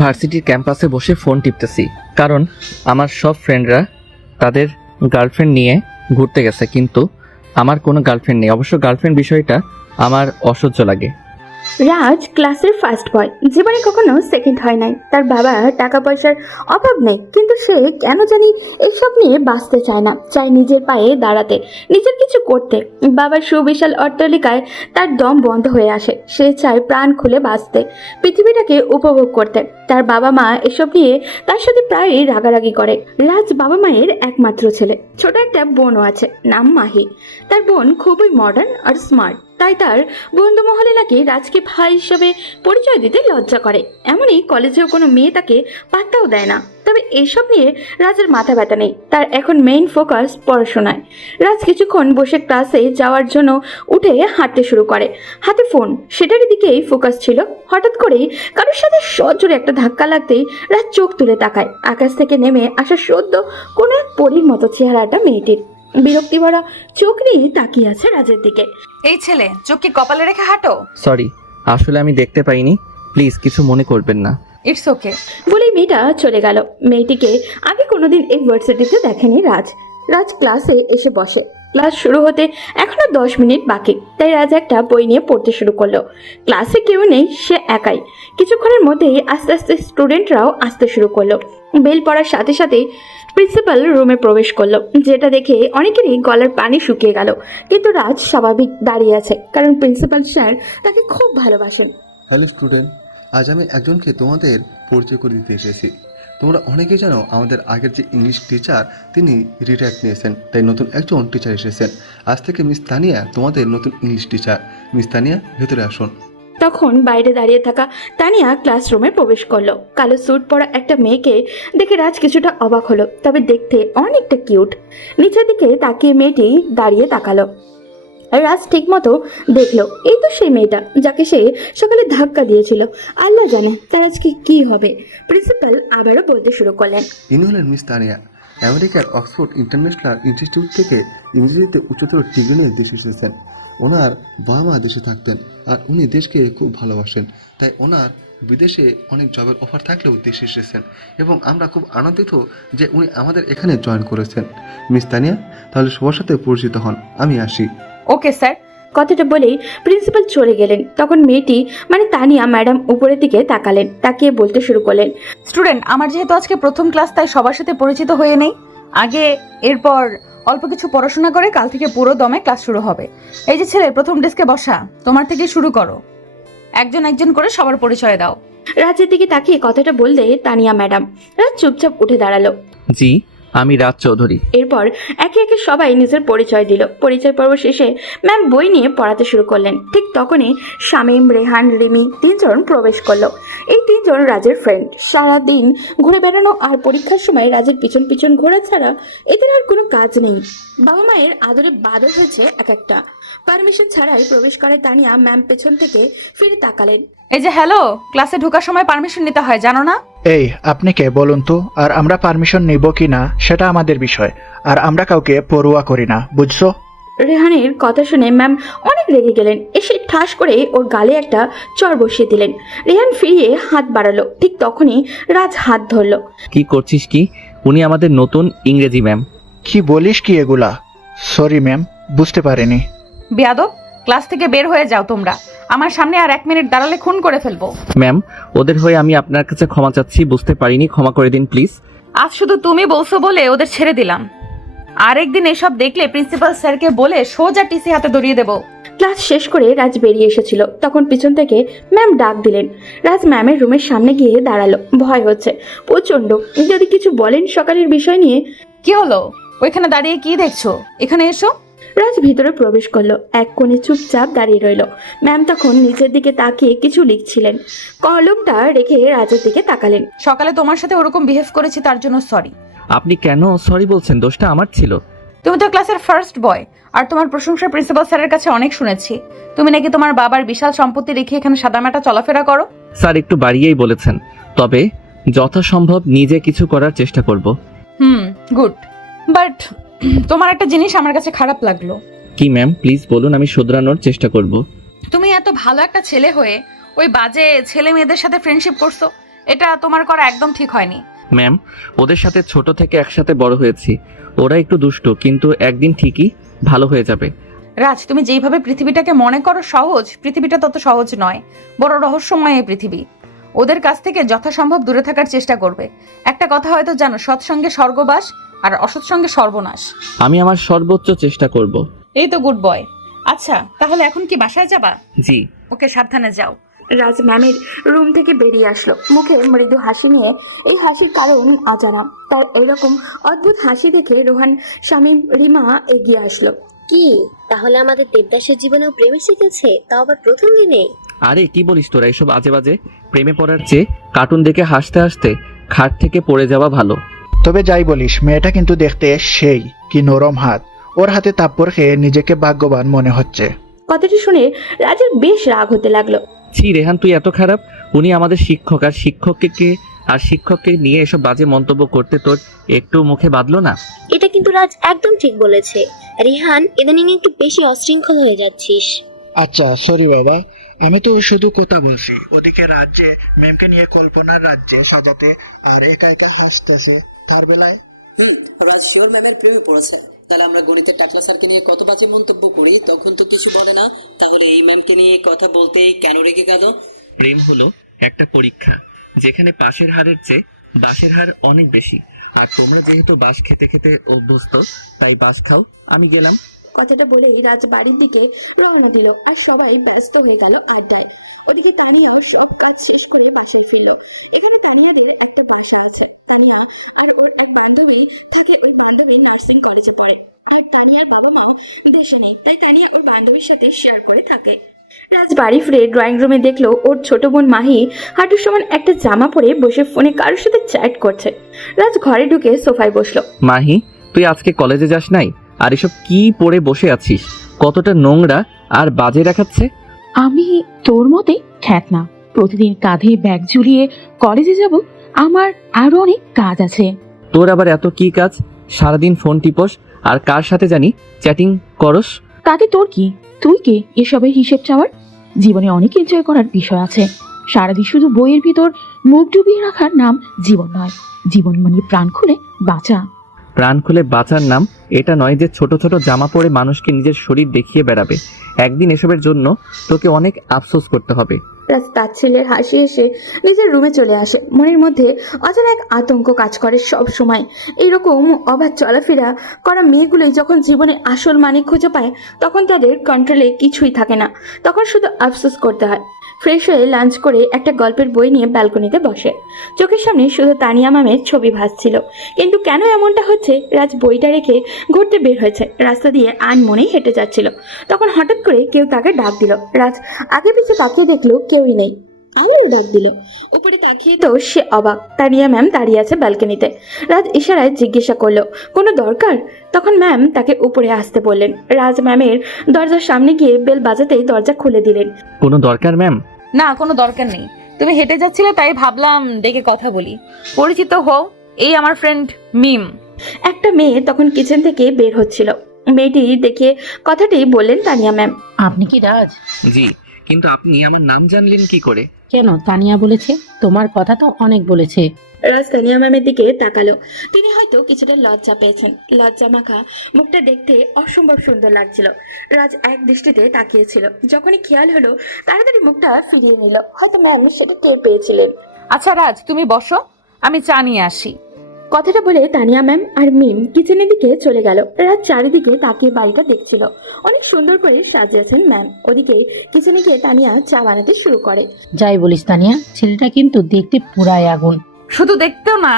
ভার্সিটির ক্যাম্পাসে বসে ফোন টিপতেছি, কারণ আমার সব ফ্রেন্ডরা তাদের গার্লফ্রেন্ড নিয়ে ঘুরতে গেছে, কিন্তু আমার কোনো গার্লফ্রেন্ড নেই। অবশ্য গার্লফ্রেন্ড বিষয়টা আমার অসহ্য লাগে। রাজ ক্লাসের ফার্স্ট বয়, জীবনে কখনো সেকেন্ড হয় নাই। তার বাবা টাকা পয়সার অভাব নেই, কিন্তু সে কেন জানি এসব নিয়ে বাঁচতে চায় না, চায় নিজের পায়ে দাঁড়াতে, নিজের কিছু করতে। বাবার সুবিশাল অট্টালিকায় তার দম বন্ধ হয়ে আসে। সে চায় প্রাণ খুলে বাঁচতে, পৃথিবীটাকে উপভোগ করতে। তার বাবা মা এসব নিয়ে তার সাথে প্রায়ই রাগারাগি করে। রাজ বাবা মায়ের একমাত্র ছেলে, ছোট একটা বোনও আছে, নাম মাহি। তার বোন খুবই মডার্ন আর স্মার্ট, তাই তার বন্ধু মহলে নাকি রাজকে ভাই হিসেবে পরিচয় দিতে লজ্জা করে। এমনই কলেজেও কোনো মেয়ে তাকে পাত্তাও দেয় না। তবে এসব নিয়ে রাজের মাথা ব্যথা নেই, তার এখন মেইন ফোকাস পড়াশোনায়। রাজ কিছুক্ষণ বসে ক্লাসে যাওয়ার জন্য উঠে হাঁটতে শুরু করে, হাতে ফোন, সেটার দিকেই ফোকাস ছিল। হঠাৎ করেই কারোর সাথে সজোরে একটা ধাক্কা লাগতেই রাজ চোখ তুলে তাকায়। আকাশ থেকে নেমে আসা সদ্য কোনো এক পরীর মতো চেহারাটা মেয়েটির। বিরক্তি ভরা চোখ নিয়ে তাকিয়ে আছে রাজের দিকে। এই ছেলে, চোখ কি কপালে রেখে হাঁটো? সরি, আসলে আমি দেখতে পাইনি, প্লিজ কিছু মনে করবেন না। It's okay. বলেই মেয়েটা চলে গেল। মেয়েটিকে আগে কোনোদিন এই ভার্সিটিতে দেখেনি রাজ। রাজ ক্লাসে এসে বসে। ক্লাস শুরু হতে এখনো 10 মিনিট বাকি, তাই রাজ একটা বই নিয়ে পড়তে শুরু করলো। ক্লাসে কেউ নেই, সে একাই। কিছুক্ষণের মধ্যেই আস্তে আস্তে স্টুডেন্টরাও আসতে শুরু করলো। বেল পড়ার সাথে সাথেই প্রিন্সিপাল রুমে প্রবেশ করলো, যেটা দেখে অনেকেরই গলার পানি শুকিয়ে গেল। কিন্তু রাজ স্বাভাবিক দাঁড়িয়ে আছে, কারণ প্রিন্সিপাল স্যার তাকে খুব ভালোবাসেন। হ্যালো স্টুডেন্ট, আজ আমি একজনকে তোমাদের পরিচয় করে দিতে এসেছি। তোমরা অনেকেই জানো আমাদের আগের যে ইংলিশ টিচার তিনি রিটায়ার্ড নিয়েছেন, তাই নতুন একজন টিচার এসেছেন। আজ থেকে মিস তানিয়া তোমাদের নতুন ইংলিশ টিচার। মিস তানিয়া, ভেতরে আসুন। তখন বাইরে দাঁড়িয়ে থাকা তানিয়া ক্লাসরুমে প্রবেশ করলো। কালো স্যুট পরা একটা মেয়েকে দেখে রাজ কিছুটা অবাক হলো, তবে দেখতে অনেকটা কিউট। নিচের দিকে তাকিয়ে মেয়েটি দাঁড়িয়ে তাকালো। রাজ ঠিক মতো দেখলো, এই তো সেই মেয়েটা যাকে সে সকালে ধাক্কা দিয়েছিল। আল্লাহ জানে তার আজকে কি হবে। প্রিন্সিপাল আবারও বলতে শুরু করলেন, ইনি হলেন মিস তানিয়া, আমেরিকার অক্সফোর্ড ইন্টারন্যাশনাল ইনস্টিটিউট থেকে ইংরেজিতে উচ্চতর ডিগ্রি নিয়ে দেশে এসেছেন। ওনার বাবা মা দেশে থাকতেন, আর উনি দেশকে খুব ভালোবাসেন, তাই ওনার বিদেশে অনেক জবের অফার থাকলেও দেশে এসেছেন, এবং আমরা খুব আনন্দিত যে উনি আমাদের এখানে জয়েন করেছেন। মিস তানিয়া, তাহলে সবার সাথে পরিচিত হন, আমি আসি। Okay sir. কথাটা বলেই প্রিন্সিপাল চলে গেলেন। তখন মেয়েটি মানে তানিয়া ম্যাডাম উপরের দিকে তাকালেন, তাকিয়ে বলতে শুরু করলেন, স্টুডেন্ট, আমার যেহেতু আজকে প্রথম ক্লাস, তাই সবার সাথে পরিচিত হয়ে নেই আগে, এরপর অল্প কিছু পড়াশোনা করে কাল থেকে পুরো দমে ক্লাস শুরু হবে। এই যে ছেলে, প্রথম ডেস্কে বসা, তোমার থেকে শুরু করো। একজন একজন করে সবার পরিচয় দাও। রাজের দিকে তাকিয়ে কথাটা বললে তানিয়া ম্যাডাম। রাজ চুপচাপ উঠে দাঁড়ালো। জি, আমি রাজ চৌধুরী। এরপর একে একে সবাই নিজের পরিচয় দিল। পরিচয় পর্ব শেষে ম্যাম বই নিয়ে পড়াতে শুরু করলেন। ঠিক তখনই শামীম, রেহান, রিমি তিনজন প্রবেশ করলো। এই তিনজন রাজের ফ্রেন্ড। সারাদিন ঘুরে বেড়ানো আর পরীক্ষার সময় রাজের পিছন পিছন ঘোরা ছাড়া এদের আর কোনো কাজ নেই। বাবা মায়ের আদরে বাদর হয়েছে এক একটা। পারমিশন ছাড়াই প্রবেশ করে তানিয়া ম্যাম পেছন থেকে ফিরে তাকালেন। এই যে হ্যালো, ক্লাসে ঢোকার সময় পারমিশন নিতে হয়, জানো না? এই, আপনি কে বলুন তো? আর আমরা পারমিশন নিব কি না সেটা আমাদের বিষয়, আর আমরা কাউকে পরোয়া করি না, বুঝছো? রেহানের কথা শুনে ম্যাম অনেক রেগে গেলেন। এসে ঠাস করে ওর গালে একটা চর বসিয়ে দিলেন। রেহান ফিরিয়ে হাত বাড়ালো। ঠিক তখনই রাজ হাত ধরলো। কি করছিস কি? উনি আমাদের নতুন ইংরেজি ম্যাম। কি বলিস কি এগুলা? সরি ম্যাম, বুঝতে পারিনি। বেয়াদব, ক্লাস থেকে বের হয়ে যাও তোমরা। আমার সামনে আর 1 মিনিট দাঁড়ালে খুন করে ফেলবো। ম্যাম, ওদের হয়ে আমি আপনার কাছে ক্ষমা চাচ্ছি, বুঝতে পারিনি, ক্ষমা করে দিন প্লিজ। আজ শুধু তুমি বলছো বলে ওদের ছেড়ে দিলাম, আরেকদিন এসব দেখলে প্রিন্সিপাল স্যারকে বলে সোজা টিসি হাতে ধরিয়ে দেবো। ক্লাস শেষ করে রাজ বেরিয়ে এসেছিল, তখন পিছন থেকে ম্যাম ডাক দিলেন। রাজ ম্যামের রুমের সামনে গিয়ে দাঁড়ালো। ভয় হচ্ছে প্রচন্ড, যদি কিছু বলেন সকালের বিষয় নিয়ে। কি হলো? ওইখানে দাঁড়িয়ে কি দেখছো? এখানে এসো। রাজ ভিতরে প্রবেশ করলো। এক কোণে চুপচাপ দাঁড়িয়ে রইল। ম্যাম তখন নিচের দিকে তাকিয়ে কিছু লিখছিলেন। কলমটা রেখে রাজের দিকে তাকালেন। সকালে তোমার সাথে ওরকম বিহেভ করেছি, তার জন্য সরি। আপনি কেন সরি বলছেন? দোষটা আমার ছিল। তুমি তো ক্লাসের ফার্স্ট বয়, আর তোমার প্রশংসা প্রিন্সিপাল স্যারের কাছে অনেক শুনেছি। তুমি নাকি তোমার বাবার বিশাল সম্পত্তি রেখে এখানে সাদামাটা চলাফেরা করো। স্যার একটু বাড়িয়েই বলেছেন, তবে যথাসম্ভব নিজে কিছু করার চেষ্টা করব। গুড, বাট তোমার একটা জিনিস আমার কাছে খারাপ লাগলো। কি ম্যাম, প্লিজ বলুন, আমি শুধরানোর চেষ্টা করব। তুমি এত ভালো একটা ছেলে হয়ে ওই বাজে ছেলে মেয়েদের সাথে ফ্রেন্ডশিপ করছো। এটা তোমার করা একদম ঠিক হয়নি। ম্যাম, ওদের সাথে ছোট থেকে একসাথে বড় হয়েছি। ওরা একটু দুষ্টু, কিন্তু একদিন ঠিকই ভালো হয়ে যাবে। রাজ, তুমি যেইভাবে পৃথিবীটাকে মনে করো সহজ, পৃথিবীটা তত সহজ নয়, বড় রহস্যময় এই পৃথিবী। ওদের কাছ থেকে যথাসম্ভব দূরে থাকার চেষ্টা করবে। একটা কথা হয়তো জানো, সৎসঙ্গে স্বর্গবাস আর অসৎসঙ্গে সর্বনাশ। আমি আমার সর্বোচ্চ চেষ্টা করব। এই তো গুড বয়। আচ্ছা, তাহলে এখন কি বাসায় যাবা? জি। ওকে, সাবধানে যাও। রাজ ম্যামের রুম থেকে বেরিয়ে আসলো, মুখে মৃদু হাসি নিয়ে। এই হাসির কারণ অজানা। তার এরকম অদ্ভুত হাসি দেখে রোহান, শামীম, রিমা এগিয়ে আসলো। কি তাহলে আমাদের দেবদাসের জীবনেও প্রেম শিখেছে, তাও আবার প্রথম দিনে? আরে কি বলিস তোরা এসব আজে বাজে? প্রেমে পড়ার চেয়ে কার্টুন দেখে হাসতে হাসতে খাট থেকে পড়ে যাওয়া ভালো। তবে যাই বলিস, মেয়েটা কিন্তু দেখতে সেই কি নরম হাত। ওর হাতে তাপ্পর খেয়ে নিজেকে ভাগ্যবান মনে হচ্ছে। কথাটি শুনে রাজের বেশ রাগ হতে লাগলো। ছি রেহান, তুই এত খারাপ? উনি আমাদের শিক্ষক, আর শিক্ষককে নিয়ে এসব বাজে মন্তব্য করতে তোর একটু মুখে বাঁধলো না? এটা কিন্তু রাজ একদম ঠিক বলেছে। রিহান, ইদানিং একটু বেশি অশৃঙ্খল হয়ে যাচ্ছিস। আচ্ছা সরি বাবা, আমি তো শুধু কথা বলছি। ওদিকে রাজ্যে ম্যামকে নিয়ে কল্পনার রাজ্যে সাজাতে আর একা একা হাসতেছে তার বেলায়। রাজ শিওর ম্যামের প্রেমে পড়েছে। তাহলে আমরা গণিতের টাকলা স্যারকে নিয়ে কত বাজে মন্তব্য করি, তখন তো কিছু বলে না। তাহলে এই ম্যামকে নিয়ে কথা বলতেই কেন রেগে গেল? প্রেম হলো একটা পরীক্ষা, যেখানে পাশের হারের চেয়ে বাসের হার অনেক বেশি। আর তোমরা যেহেতু বাস খেতে খেতে অভ্যস্ত, তাই বাস খাও, আমি গেলাম। কথাটা বলেই রাজ বাড়ির দিকে রওনা দিল, আর সবাই ব্যস্ত হয়ে গেল আড্ডায়। এদিকে তানিয়াও সব কাজ শেষ করে বাসায় ফিরল। এখানে তানিয়াদের একটা বাসা আছে। তানিয়া আর ওর এক বান্ধবী থাকে। ওই বান্ধবী নার্সিং কলেজে পড়ে, আর তানিয়ার বাবা মাও দেশে নেই, তাই তানিয়া ওর বান্ধবীর সাথে শেয়ার করে থাকে। রাজ বাড়ি ফিরে ড্রয়িং রুমে দেখলো ওর ছোট বোন মাহি হাঁটুর সমান একটা জামা পরে বসে ফোনে কারোর সাথে চ্যাট করছে। রাজ ঘরে ঢুকে সোফায় বসলো। মাহি, তুই আজকে কলেজে যাস নাই? আর এসব কি পরে বসে আছিস? কতটা নোংরা আর বাজে দেখাচ্ছে। আমি তোর মতে খ্যাত না, প্রতিদিন কাঁধে ব্যাগ ঝুলিয়ে কলেজে যাব। আমার আরো অনেক কাজ আছে। তোর আবার এত কি কাজ? সারাদিন ফোন টিপস আর কার সাথে জানি চ্যাটিং করস। তাতে তোর কি? তুই কে এসবের হিসেব চাওয়ার? জীবনে অনেক এনজয় করার বিষয় আছে। সারাদিন শুধু বইয়ের ভিতর মুখ ডুবিয়ে রাখার নাম জীবন নয়। জীবন মানে প্রাণ খুলে বাঁচা। প্রাণ খুলে বাঁচার নাম এটা নয় যে ছোট ছোট জামা পরে মানুষকে নিজের শরীর দেখিয়ে বেড়াবে। একদিন এসবের জন্য তোকে অনেক আফসোস করতে হবে। রাজ তার ছেলের হাসি এসে নিজের রুমে চলে আসে। মনের মধ্যে অজানা এক আতঙ্ক কাজ করে সব সময়। এইরকম অবাধ চলাফেরা করা মেয়েগুলোই যখন জীবনের আসল মানে খুঁজে পায়, তখন তাদের কন্ট্রোলে কিছুই থাকে না। তখন শুধু আফসোস করতে হয়। ফ্রেশ হয়ে লাঞ্চ করে একটা গল্পের বই নিয়ে ব্যালকনিতে বসে। চোখের সামনে শুধু তানিয়া ম্যামের ছবি ভাসছিল। কিন্তু কেন এমনটা হচ্ছে? রাজ বইটা রেখে ঘুরতে বের হয়েছে। রাস্তা দিয়ে আনমনেই হেঁটে যাচ্ছিল। তখন হঠাৎ করে কেউ তাকে ডাক দিল। রাজ আগে পিছু তাকিয়ে দেখলো কেউই নেই। আবারও ডাক দিল। উপরে তাকিয়ে তো সে অবাক, তানিয়া ম্যাম দাঁড়িয়ে আছে ব্যালকনিতে। রাজ ইশারায় জিজ্ঞাসা করলো, কোনো দরকার? তখন ম্যাম তাকে উপরে আসতে বললেন। রাজ ম্যামের দরজার সামনে গিয়ে বেল বাজাতেই দরজা খুলে দিলেন। কোনো দরকার ম্যাম? না, কোনো দরকার নেই। তুমি হেঁটে যাচ্ছিলে তাই ভাবলাম ডেকে কথা বলি। পরিচিত হও, এই আমার ফ্রেন্ড মিম। একটা মেয়ে তখন কিচেন থেকে বের হচ্ছিল। মেয়েটি দেখে কথাটি বললেন তানিয়া ম্যাম। আপনি কি রাজ? জি, কিন্তু আপনি আমার নাম জানলেন কি করে? কেন, তানিয়া বলেছে? তোমার কথা তো অনেক বলেছে। রাজ তানিয়া ম্যামের দিকে তাকালো। তিনি হয়তো কিছুটা লজ্জা পেয়েছেন। লজ্জা মাখা মুখটা দেখতে অসম্ভব সুন্দর লাগছিল। রাজ এক দৃষ্টিতে তাকিয়েছিল। যখনই খেয়াল হলো, তাড়াতাড়ি মুখটা ফিরিয়ে নিল। হয়তো ম্যাম সেটা টের পেয়েছিলেন। আচ্ছা রাজ, তুমি বসো, আমি চা নিয়ে আসি। কথাটা বলে তানিয়া ম্যাম আর মিম কিচেনের দিকে চলে গেল। রাত চারিদিকে তাকিয়ে বাড়িটা দেখছিল। অনেক সুন্দর করে সাজিয়েছেন ম্যাম। ওদিকে কিচেনে গিয়ে তানিয়া চা বানাতে শুরু করে। যাই বলিস তানিয়া, ছেলেটা কিন্তু দেখতে পুরাই আগুন। শুধু দেখতেও না,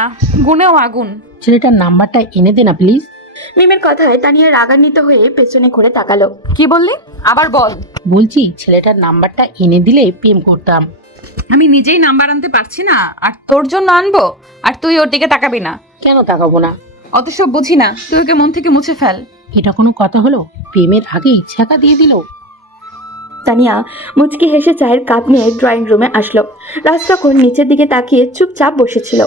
গুণেও আগুন। ছেলেটার নাম্বারটা এনে দে না প্লিজ। মিমের কথায় তানিয়া রাগান্বিত হয়ে পেছনে ঘুরে তাকালো। কি বললি? আবার বল। বলছি ছেলেটার নাম্বারটা এনে দিলে প্রেম করতাম। আমি নিজেই নাম্বার আনতে পারছি না, আর তোর জন্য আনবো? আর তুই ওর দিকে তাকাবি না? কেন তাকাবো না? অত সব বুঝি না, তুই ওকে মন থেকে মুছে ফেল। এটা কোনো কথা হলো? প্রেমের আগে ইচ্ছাটা দিয়ে দিল। তানিয়া মুচকি হেসে চায়ের কাপ নিয়ে ড্রয়িং রুমে আসলো। রাজ তখন নিচের দিকে তাকিয়ে চুপচাপ বসেছিল।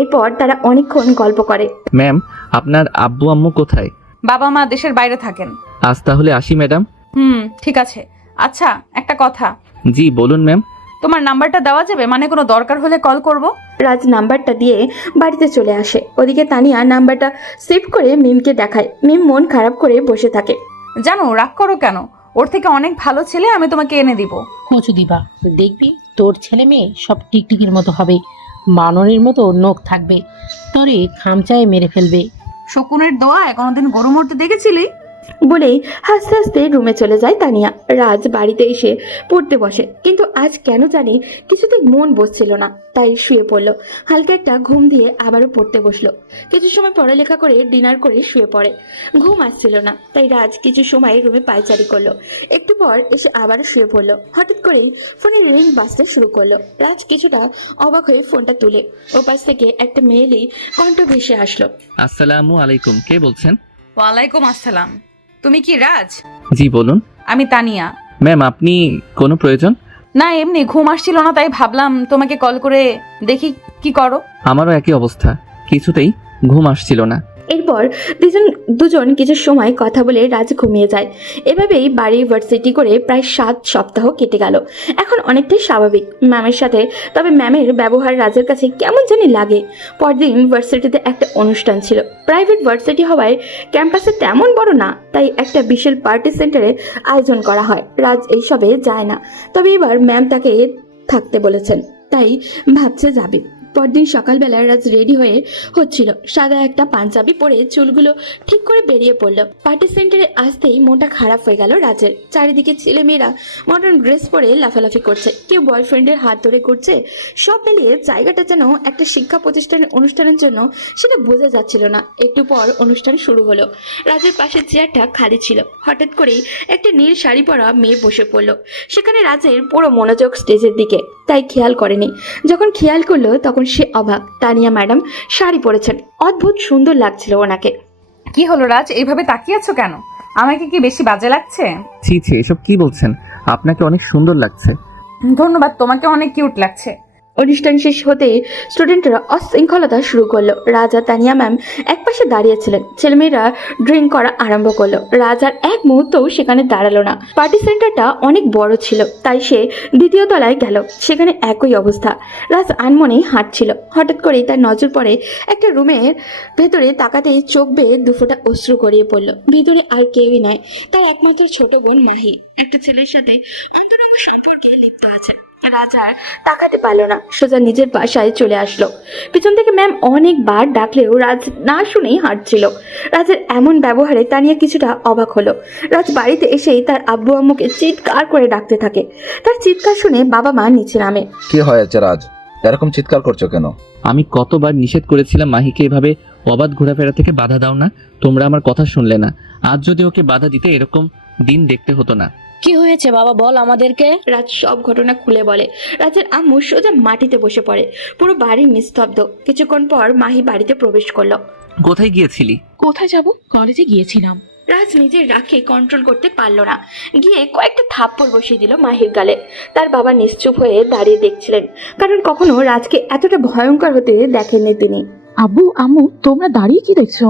এরপর তারা অনেকক্ষণ গল্প করে। ম্যাম, আপনার আব্বু আম্মু কোথায়? বাবা মা দেশের বাইরে থাকেন। আজ তাহলে আসি ম্যাডাম। ঠিক আছে। আচ্ছা, একটা কথা। জি বলুন ম্যাম। তোমার নাম্বারটা দেওয়া যাবে, মানে কোনো দরকার হলে কল করব। রাজ নাম্বারটা দিয়ে বাড়িতে চলে আসে। ওদিকে তানিয়া নাম্বারটা সেভ করে মিমকে দেখায়। মিম মন খারাপ করে বসে থাকে। জানো রাগ করো কেন, ওর থেকে অনেক ভালো ছেলে আমি তোমাকে এনে দিব। কচু দিবা, দেখবি তোর ছেলে মেয়ে সব টিকটিকির মতো হবে, বানরের মতো নখ থাকবে, তোরে খামচায় মেরে ফেলবে। শকুনের দোয়ায় কোনোদিন গরু মরতে দেখেছিলি? বলেই হাসতে হাসতে রুমে চলে যায় তানিয়া। রাজ বাড়িতে এসে পড়তে বসে, কিন্তু আজ কেন জানি কিছুতেই মন বসছিল না, তাই শুয়ে পড়লো। হালকা একটা ঘুম দিয়ে আবারও পড়তে বসলো। কিছু সময় পড়ালেখা করে ডিনার করে শুয়ে পড়ে। ঘুম আসছিল না, তাই রাজ কিছু সময় রুমে পায়চারি করলো। একটু পর এসে আবারও শুয়ে পড়লো। হঠাৎ করেই ফোনের রিং বাজতে শুরু করলো। রাজ কিছুটা অবাক হয়ে ফোনটা তুলে ওপাশ থেকে একটা মেয়েলি কণ্ঠ ভেসে আসলো। আসসালামু আলাইকুম, কে বলছেন? ওয়ালাইকুম আসসালাম। তুমি কি রাজ? জি বলুন। আমি তানিয়া। ম্যাম, আপনি কোনো প্রয়োজন? না, এমনি ঘুম আসছিল না, তাই ভাবলাম তোমাকে কল করে দেখি কি করো। আমারও একই অবস্থা, কিছুতেই ঘুম আসছিল না। এরপর দুজন কিছু সময় কথা বলে রাজ ঘুমিয়ে যায়। এভাবেই বাড়ি ভার্সিটি করে প্রায় 7 সপ্তাহ কেটে গেল। এখন অনেকটাই স্বাভাবিক ম্যামের সাথে, তবে ম্যামের ব্যবহার রাজের কাছে কেমন জানি লাগে। পরদিন ভার্সিটিতে একটা অনুষ্ঠান ছিল। প্রাইভেট ভার্সিটি হওয়ায় ক্যাম্পাসে তেমন বড় না, তাই একটা বিশাল পার্টি সেন্টারে আয়োজন করা হয়। রাজ এইসবে যায় না, তবে এবার ম্যাম তাকে থাকতে বলেছেন, তাই ভাবছে যাবে। পরদিন সকালবেলা রাজ রেডি হয়ে হচ্ছিল। সাদা একটা পাঞ্জাবি পরে চুলগুলো ঠিক করে বেরিয়ে পড়ল। পার্টি সেন্টারে আসতেই মনটা খারাপ হয়ে গেল রাজের। চারিদিকে ছেলেমেয়েরা মডার্ন ড্রেস পরে লাফালাফি করছে, কেউ বয়ফ্রেন্ডের হাত ধরে ঘুরছে। সব মিলিয়ে জায়গাটা যেন একটা শিক্ষা প্রতিষ্ঠানের অনুষ্ঠানের জন্য, সেটা বোঝা যাচ্ছিল না। একটু পর অনুষ্ঠান শুরু হলো। রাজের পাশে চেয়ারটা খালি ছিল। হঠাৎ করেই একটা নীল শাড়ি পরা মেয়ে বসে পড়ল। সেখানে রাজের পুরো মনোযোগ স্টেজের দিকে, তাই খেয়াল করেনি। যখন খেয়াল করলো তখন সে অবাক। তানিয়া ম্যাডাম শাড়ি পরেছেন, অদ্ভুত সুন্দর লাগছিল ওনাকে। কি হলো রাজ, এইভাবে তাকিয়ে আছো কেন? আমাকে কি বেশি বাজে লাগছে? ছি ছি, এসব কি বলছেন? আপনাকে অনেক সুন্দর লাগছে। ধন্যবাদ, তোমাকে অনেক কিউট লাগছে। অনুষ্ঠান শেষ হতে স্টুডেন্টরা অশৃঙ্খলতা শুরু করলো। রাজা তানিয়া ম্যাম একপাশে দাঁড়িয়েছিলেন। ছেলেমেয়েরা ড্রিঙ্ক করা আরম্ভ করলো। রাজার এক মুহূর্তও সেখানে দাঁড়ালো না। পার্টি সেন্টারটা অনেক বড় ছিল, তাই সে দ্বিতীয় তলায় গেল। সেখানে একই অবস্থা। রাজ আনমনেই হাঁটছিল। হঠাৎ করেই তার নজর পড়ে একটা রুমের ভেতরে। তাকাতেই চোখ বেয়ে দুফোঁটা অশ্রু গড়িয়ে পড়লো। ভিতরে আর কেউই নয়, তার একমাত্র ছোট বোন মাহি একটা ছেলের সাথে অন্তরঙ্গ সম্পর্কে লিপ্ত আছে। রাজার তাকাতে পারলো না, সোজা নিজের বাসায় চলে আসলো। পিছন থেকে ম্যাম অনেকবার ডাকলেও রাজ না শুনেই হাঁটছিল। রাজের এমন ব্যবহারে তানিয়া কিছুটা অবাক হলো। রাজ বাড়িতে এসেই তার আব্বু আম্মুকে চিৎকার করে ডাকতে থাকে। তার চিৎকার শুনে বাবা মা নিচে নামে। কি হয়েছে রাজ, এরকম চিৎকার করছো কেন? আমি কতবার নিষেধ করেছিলাম মাহিকে এভাবে অবাধ ঘোরাফেরা থেকে বাধা দাও না, তোমরা আমার কথা শুনলে না। আজ যদি ওকে বাধা দিতে, এরকম দিন দেখতে হতো না। কি হয়েছে বাবা, বল আমাদেরকে। রাজ সব ঘটনা খুলে বলে। রাজের আম্মু সোজা মাটিতে বসে পড়ে। পুরো বাড়ি নিস্তব্ধ। কিছুক্ষণ পর মাহি বাড়িতে প্রবেশ করলো। কোথায় গিয়েছিলি? কোথায় যাব? কলেজে গিয়েছিলাম। রাজ নিজের রাগকে কন্ট্রোল করতে পারল না, গিয়ে কয়েকটা থাপ্পড় বসিয়ে দিল মাহির গালে। তার বাবা নিশ্চুপ হয়ে দাঁড়িয়ে দেখছিলেন, কারণ কখনো রাজকে এতটা ভয়ঙ্কর হতে দেখেননি তিনি। আব্বু আম্মু, তোমরা দাঁড়িয়ে কি দেখছো?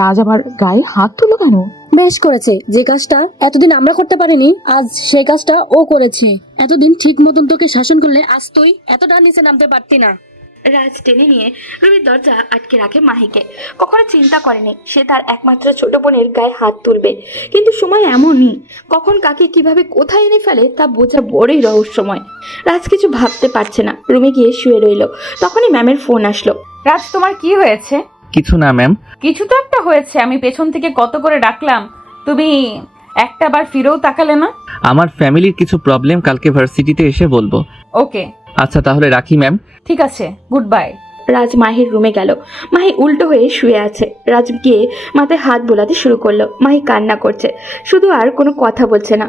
রাজ আবার গায়ে হাত তুলো কেন? বেশ করেছে, যে কাজটা এতদিন আমরা করতে পারিনি আজ সেই কাজটা ও করেছে। এতদিন ঠিক মতন তোকে শাসন করলে আজ তুই এতটা নিচে নামতে পারতি না। রাজ টেনে নিয়ে রুমির দরজা আটকে রাখে মাহিকে। কখনো চিন্তা করেনি সে তার একমাত্র ছোট বোনের গায়ে হাত তুলবে, কিন্তু সময় এমনই, কখন কাকে কিভাবে কোথায় এনে ফেলে তা বোঝা বড়ই রহস্যময়। রাজ কিছু ভাবতে পারছে না, রুমে গিয়ে শুয়ে রইল। তখনই ম্যামের ফোন আসলো। রাজ, তোমার কি হয়েছে? কিছু না ম্যাম। কিছু তো একটা হয়েছে, আমি পেছন থেকে কত করে ডাকলাম, তুমি একটা বার ফিরেও তাকালে না। আমার ফ্যামিলির কিছু প্রবলেম, কালকে ভার্সিটিতে এসে বলবো। ওকে, আচ্ছা তাহলে রাখি ম্যাম। ঠিক আছে, গুড বাই। রাজ মাহির রুমে গেল। মাহি উল্টো হয়ে শুয়ে আছে। রাজ গিয়ে মাথায় হাত বোলাতে শুরু করলো। মাহি কান্না করছে, শুধু আর কোনো কথা বলছে না।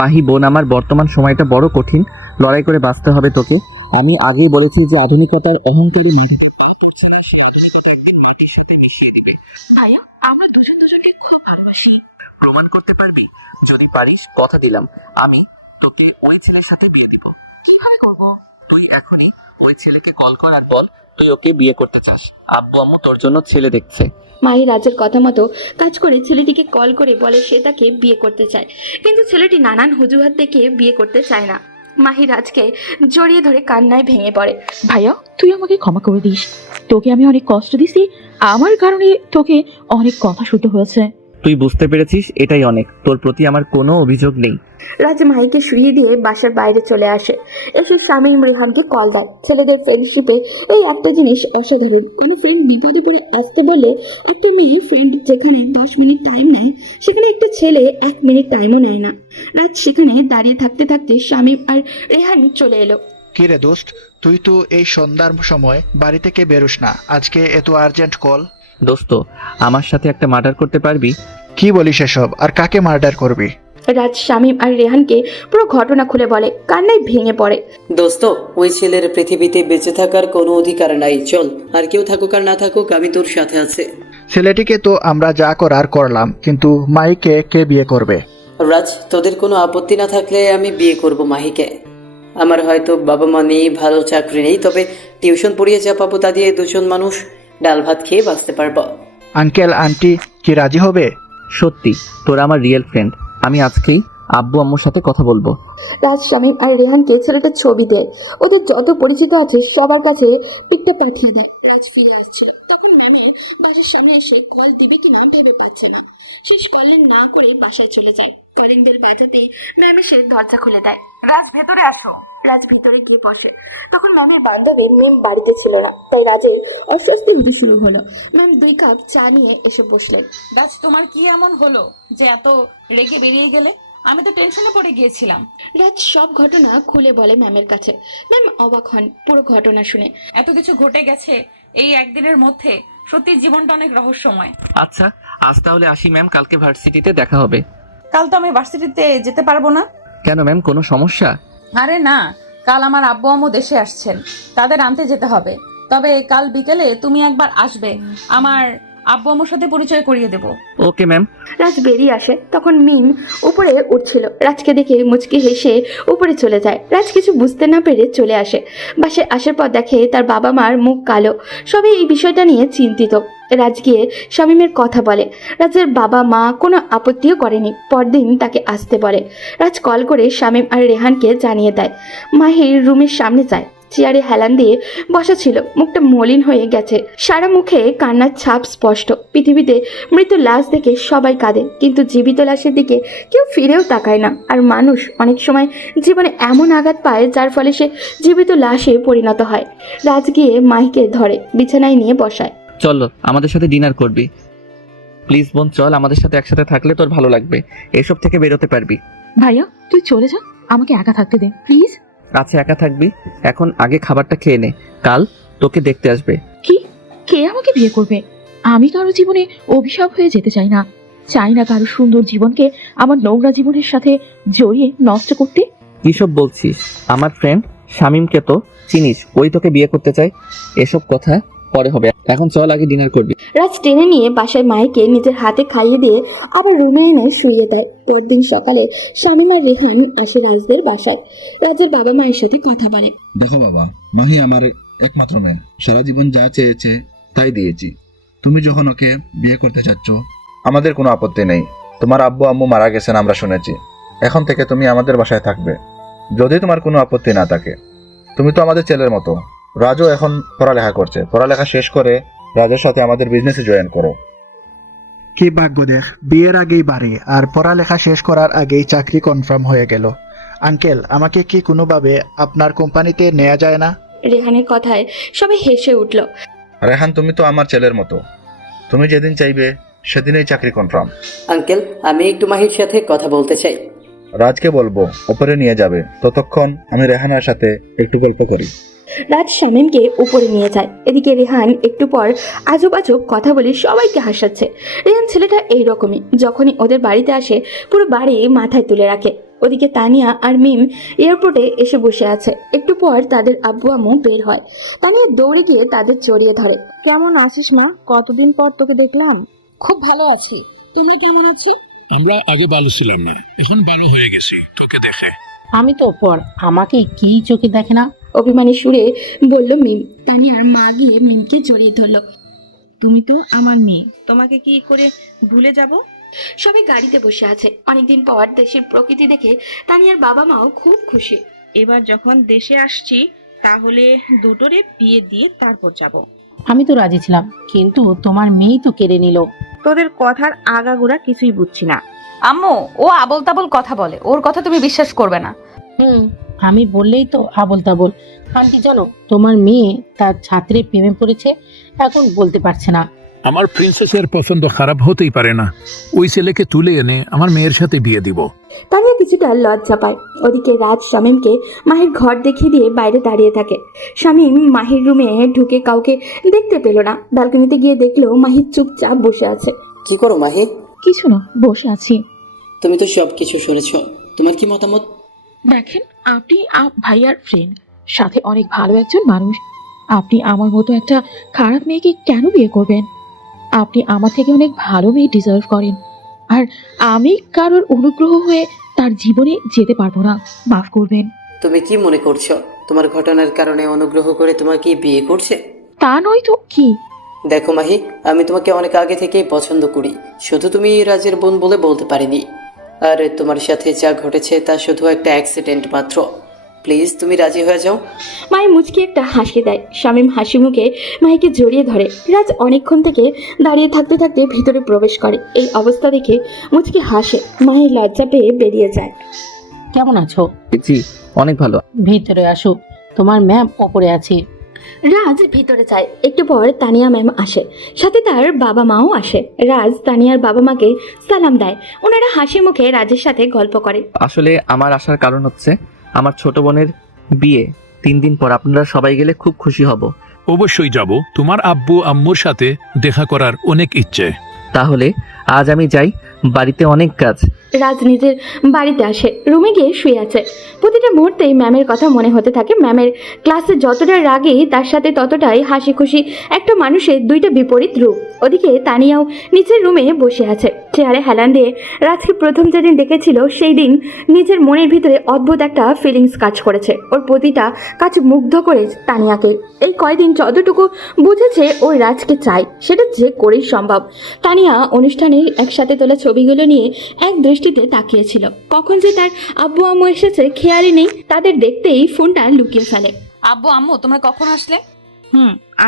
মাহি বোন আমার, বর্তমান সময়টা বড় কঠিন, লড়াই করে বাঁচতে হবে তোকে। আমি আগেই বলেছি যে আধুনিকতার অহংকারী ভাইয়া, আমরা দুজন দুজনকে খুব ভালোবাসি। প্রমাণ করতে পারবি? যদি পারিস, কথা দিলাম আমি তোকে ওই ছেলের সাথে বিয়ে দিব। কিভাবে করবো? তুই এখনই ওই ছেলেকে কল কর আর বল তুই ওকে বিয়ে করতে চাস। আব্বু আম্মু তোর জন্য ছেলে দেখছে। মাহি রাজের কথা মতো কাজ করে ছেলেটিকে কল করে বলে সে তাকে বিয়ে করতে চায়, কিন্তু ছেলেটি নানান অজুহাত দেখে বিয়ে করতে চায় না। মাহি রাজকে জড়িয়ে ধরে কান্নায় ভেঙে পড়ে। ভাইয়া তুই আমাকে ক্ষমা করে দিস, তোকে আমি অনেক কষ্ট দিছি, আমার কারণে তোকে অনেক কথা শুনতে হয়েছে। তুই বুঝতে পেরেছিস, এটাই অনেক। তোর প্রতি আমার কোনো অভিযোগ নেই। রাজ মাহিকে শুইয়ে দিয়ে বাসার বাইরে চলে আসে। এসে শামীম রেহানকে কল দেয়। ছেলেদের ফ্রেন্ডশিপে এই একটা জিনিস অসাধারণ, কোনো ফ্রেন্ড বিপদে পড়ে আসতে বলে একটা মেয়ে ফ্রেন্ড যেখানে 10 মিনিট টাইম নেয়, সেখানে একটা ছেলে 1 মিনিট টাইমও নেয় না। রাজ সেখানে দাঁড়িয়ে থাকতে থাকতে শামীম আর রেহান চলে এলো। কি রে দোস্ত, তুই তো এই সন্ধ্যার সময় বাড়ি থেকে বেরোস না, আজকে এত আর্জেন্ট কল? দোস্ত, আমার সাথে একটা মার্ডার করতে পারবি? কি বলিস এসব? আর কাকে মার্ডার করবি? রাজ শামীম আর রেহানকে পুরো ঘটনা খুলে বলে, কান্নায় ভেঙে পড়ে। দোস্ত, ওই ছেলের পৃথিবীতে বেঁচে থাকার কোনো অধিকার নাই। চল, আর কেউ থাকুক আর না থাকুক, আমি তোর সাথে আছি। ছেলেটিকে তো আমরা যা করার করলাম, কিন্তু মাইকে কে বিয়ে করবে? রাজ, তোদের কোনো আপত্তি না থাকলে আমি বিয়ে করব মাহিকে। আমার হয়তো বাবা মা নেই, ভালো চাকরি নেই, তবে টিউশন পড়িয়ে যা পাবো তা দিয়ে দুজন মানুষ ডাল ভাত খেয়ে বাঁচতে পারবো। আঙ্কেল আন্টি কি রাজি হবে? সত্যি তোরা আমার রিয়েল ফ্রেন্ড। আমি আজকেই আব্বু আম্মুর সাথে কথা বলবো। রাজ শামীম আর রেহানকে ছেলেটার ছবি দেয়। ওদের যত পরিচিত আছে সবার কাছে পিকটা পাঠিয়ে দেয়। রাজ ফিরে আসছিল, তখন ম্যামে বাড়ির সামনে এসে কল দিবে কিনা ভেবে পাচ্ছে না। শেষ কলিং না করে বাসায় চলে যায়। কলিং বেল বাজাতে ম্যাম এসে দরজা খুলে দেয়। রাজ, ভেতরে আসো। রাজ ভিতরে গিয়ে বসে। তখন ম্যামের বান্ধবী মিম বাড়িতে ছিল না, তাই রাজের অস্বস্তি হতে শুরু হলো। ম্যাম 2 কাপ চা নিয়ে এসে বসলেন। রাজ, তোমার কি এমন হলো যে এত রেগে বেরিয়ে গেলে? আমি তো টেনশনে পড়ে গিয়েছিলাম। রাজ সব ঘটনা খুলে বলে ম্যামের কাছে। ম্যাম অবাক হন পুরো ঘটনা শুনে। এত কিছু ঘটে গেছে এই একদিনের মধ্যে, সত্যি জীবনটা অনেক রহস্যময়। আচ্ছা, আজ তাহলে আসি ম্যাম, কালকে ভার্সিটিতে দেখা হবে। কাল তো আমি ভার্সিটিতে যেতে পারবো না। কেন ম্যাম, কোনো সমস্যা? আরে না, কাল আমার আব্বু আম্মু দেশে আসছেন, তাদের আনতে যেতে হবে। তবে কাল বিকেলে তুমি একবার আসবে, আমার আব্বু আম্মুর সাথে পরিচয় করিয়ে দেবো। Okay ma'am. রাজ বেরিয়ে আসে, তখন মিম উপরে উঠছিল। রাজকে দেখে মুচকি হেসে উপরে চলে যায়। রাজ কিছু বুঝতে না পেরে চলে আসে। বাসায় আসার পর দেখে তার বাবা মার মুখ কালো, সবাই এই বিষয়টা নিয়ে চিন্তিত। রাজ গিয়ে শামীমের কথা বলে। রাজের বাবা মা কোনো আপত্তিও করেনি, পরদিন তাকে আসতে বলে। রাজ কল করে শামীম আর রেহানকে জানিয়ে দেয়। মাহির রুমের সামনে যায়, চেয়ারে হেলান দিয়ে বসা ছিল, মুখটা মলিন হয়ে গেছে, সারা মুখে কান্নার ছাপ স্পষ্ট। পৃথিবীতে মৃত লাশ দেখে সবাই কাঁদে, কিন্তু জীবিত লাশের দিকে কেউ ফিরেও তাকায় না। আর মানুষ অনেক সময় জীবনে এমন আঘাত পায় যার ফলে সে জীবিত লাশে পরিণত হয়। রাজ গিয়ে মাহিকে ধরে বিছানায় নিয়ে বসায়। চলো, আমাদের সাথে ডিনার করবি। প্লিজ বোন, চল, আমাদের সাথে একসাথে থাকলে তোর ভালো লাগবে, এসব থেকে বেরোতে পারবি। ভাইয়া তুই চলে যা, আমাকে একা থাকতে দে প্লিজ। আচ্ছা, একা থাকবি? এখন আগে খাবারটা খেয়ে নে, কাল তোকে দেখতে আসবে। কি? কে আমাকে বিয়ে করবে? আমি কারো জীবনে অভিশাপ হয়ে যেতে চাই না, চাই না কারো সুন্দর জীবনকে আমার নোংরা জীবনের সাথে জড়িয়ে নষ্ট করতে। কিসব বলছিস? আমার ফ্রেন্ড শামীমকে তো চিনিস, ওই তোকে বিয়ে করতে চায়। এসব কথা পরে হবে, এখন চল আগে ডিনার করবি। রাজ টেনে নিয়ে বাসায় মাইকে নিজের হাতে খাইয়ে দিয়ে আবার রুমে এনে শুইয়ে দেয়। পরদিন সকালে শামীম আর রেহান আসে রাজদের বাসায়। রাজের বাবা মায়ের সাথে কথা বলে। দেখো বাবা, মাহি আমার একমাত্র মেয়ে, সারা জীবন যা চেয়েছে তাই দিয়েছি। তুমি যখন ওকে বিয়ে করতে চাচ্ছ, আমাদের কোনো আপত্তি নেই। তোমার আব্বু আম্মু মারা গেছেন আমরা শুনেছি, এখন থেকে তুমি আমাদের বাসায় থাকবে, যদি তোমার কোনো আপত্তি না থাকে। তুমি তো আমাদের ছেলের মতো। রাজও এখন পড়ালেখা করছে, পড়ালেখা শেষ করে রাজের সাথে আমাদের বিজনেসে জয়েন করো। কি ভাগ্য দেখ, বিয়ের আগেই বাড়ি আর পড়ালেখা শেষ করার আগেই চাকরি কনফার্ম হয়ে গেল। আঙ্কেল, আমাকে কি কোনোভাবে আপনার কোম্পানিতে নেওয়া যায় না? রেহানের কথায় সবাই হেসে উঠল। রেহান, তুমি তো আমার ছেলের মতো, তুমি যেদিন চাইবে সেদিনই চাকরি কনফার্ম। আঙ্কেল, আমি একটু মাহির সাথে কথা বলতে চাই। রাজকে বলবো ওপরে নিয়ে যাবে, ততক্ষণ আমি রেহানের সাথে একটু গল্প করি। রাজ শামীমকে উপরে নিয়ে যায়। এদিকে রেহান একটু পর আজব আজব কথা বলে সবাইকে হাসাচ্ছে। রেহান ছেলেটা এইরকমই, যখনই ওদের বাড়িতে আসে পুরো বাড়ি মাথায় তুলে রাখে। ওদিকে তানিয়া আর মিম এয়ারপোর্টে এসে বসে আছে। একটু পর তাদের আব্বু আম্মু বের হয়। তানিয়া দৌড়ে গিয়ে তাদের জড়িয়ে ধরে। কেমন আছিস মা? কতদিন পর তোকে দেখলাম। খুব ভালো আছি, তোমরা কেমন আছো? আমরা আগে ভালো ছিলাম না, এখন ভালো হয়ে গেছি তোকে দেখে। আমি তো পর, আমাকে কি চোখে দেখে না? অভিমানী সুরে বলল মিম। তানিয়ার মা গিয়ে মিমকে জড়িয়ে ধরল। তুমি তো আমার মেয়ে, তোমাকে কি করে ভুলে যাব? সবাই গাড়িতে বসে আছে। অনেকদিন পর দেশের প্রকৃতি দেখে তানিয়ার বাবা মাও খুব খুশি। এবার যখন দেশে আসছি তাহলে দুটোরে বিয়ে দিয়ে তারপর যাব। আমি তো রাজি ছিলাম, কিন্তু তোমার মেয়েই তো কেড়ে নিল। তোদের কথার আগাগোড়া কিছুই বুঝছি না। আম্মু, ও আবল তাবল কথা বলে, ওর কথা তুমি বিশ্বাস করবে না। আমি বললেই তো আবল তাবল। আন্টি জানো, তোমার মেয়ে তার ছাত্রের প্রেমে পড়েছে, এখন বলতে পারছে না। আমার প্রিন্সেসের পছন্দ খারাপ হতেই পারে না। ওই ছেলেকে তুলে এনে আমার মেয়ের সাথে বিয়ে দিব। তানিয়া কিছুটা লজ্জা পায়। ওদিকে রাজ শামীমকে মাহির ঘর দেখিয়ে দিয়ে বাইরে দাঁড়িয়ে থাকে। শামীম মাহির রুমে ঢুকে কাউকে দেখতে পেল না। ব্যালকনিতে গিয়ে দেখলো মাহির চুপচাপ বসে আছে। কি করো মাহি? কিছু না, বসে আছি। তুমি তো সব কিছু শুনেছ, তোমার কি মতামত? দেখেন, আপনি ভাইয়ার ফ্রেন্ড, সাথে অনেক ভালো একজন মানুষ। আপনি আমার মতো একটা খারাপ মেয়েকে কেন বিয়ে করবেন? আপনি আমার থেকে অনেক ভালো মেয়ে ডিজার্ভ করেন, আর আমি কারোর অনুগ্রহ হয়ে তার জীবনে যেতে পারবো না। মাফ করবেন। তুমি কি মনে করছো তোমার ঘটনার কারণে অনুগ্রহ করে তোমাকে বিয়ে করছে? তা নয় তো কি? দেখো মাহি, আমি তোমাকে অনেক আগে থেকেই পছন্দ করি, শুধু তুমি রাজের বোন বলে বলতে পারিনি। আর তোমার সাথে যা ঘটেছে তা শুধু একটা অ্যাক্সিডেন্ট মাত্র। প্লিজ তুমি রাজি হয়ে যাও। মাহি মুচকি একটা হাসি দেয়। শামীম হাসি মুখে মাহিকে জড়িয়ে ধরে। রাজ অনেকক্ষণ থেকে দাঁড়িয়ে থাকতে থাকতে ভিতরে প্রবেশ করে। এই অবস্থা দেখে মুচকি হাসে। মাহি লজ্জা পেয়ে বেরিয়ে যায়। কেমন আছো? জি, অনেক ভালো। ভিতরে আসো, তোমার ম্যাম ওপরে আছে। রাজ ভিতরে যায়। একটু পর তানিয়া ম্যাম আসে, সাথে তার বাবা মাও আসে। রাজ তানিয়ার বাবা মাকে সালাম দেয়। ওনারা হাসি মুখে রাজের সাথে গল্প করে। আসলে আমার আসার কারণ হচ্ছে আমার ছোট বোনের বিয়ে 3 দিন পর। আপনারা সবাই গেলে খুব খুশি হব। অবশ্যই যাব, তোমার আব্বু আম্মুর সাথে দেখা করার অনেক ইচ্ছে। তাহলে আজ আমি যাই, বাড়িতে অনেক কাজ। রাজ নিজের বাড়িতে আসে, রুমে গিয়ে শুয়ে আছে। প্রতিটা মুহূর্তেই ম্যামের কথা মনে হতে থাকে। ম্যামের ক্লাসে যতটা রাগী তার সাথে ততটাই হাসি খুশি একটা মানুষের দুইটা বিপরীত রূপ। ওদিকে তানিয়াও নিচের রুমে বসে আছে, চেয়ারে হেলান দিয়ে। রাজকে প্রথম যেদিন দেখেছিল সেই দিন নিজের মনের ভিতরে অদ্ভুত একটা ফিলিংস কাজ করেছে। ওর প্রতিটা কাজ মুগ্ধ করে তানিয়াকে। এই কয়দিন যতটুকু বুঝেছে ওই রাজকে চাই, সেটা যে করেই সম্ভব। তানিয়া অনুষ্ঠানে একসাথে তোলা ছবিগুলো নিয়ে এক দৃষ্টিতে তাকিয়েছিল। কখন যে তার আব্বু আম্মু এসেছে খেয়ালই নেই। তাদের দেখতেই ফোনটা লুকিয়ে ফেলে। আব্বু আম্মু, তোমরা কখন আসলে?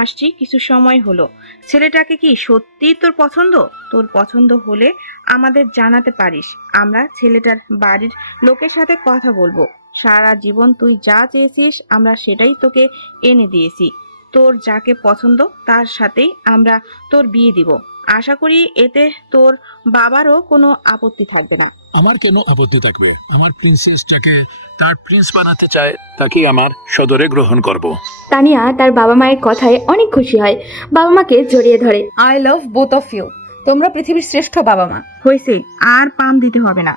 আসছি, কিছু সময় হলো। ছেলেটাকে কি সত্যি তোর পছন্দ? তোর পছন্দ হলে আমাদের জানাতে পারিস, আমরা ছেলেটার বাড়ির লোকের সাথে কথা বলবো। সারা জীবন তুই যা চেয়েছিস আমরা সেটাই তোকে এনে দিয়েছি। তোর যাকে পছন্দ তার সাথেই আমরা তোর বিয়ে দিব। আশা করি এতে তোর বাবারও কোনো আপত্তি থাকবে না। আমার কেন আপত্তি থাকবে? আমার প্রিন্সেসটাকে তার প্রিন্স বানাতে চায়, তাকে আমার সদরে গ্রহণ করব। তানিয়া তার বাবা মায়ের কথায় অনেক খুশি হয়। বাবা মাকে জড়িয়ে ধরে। I love both of you. তোমরা পৃথিবীর শ্রেষ্ঠ বাবা মা। হয়েছে, আর পাম দিতে হবে না।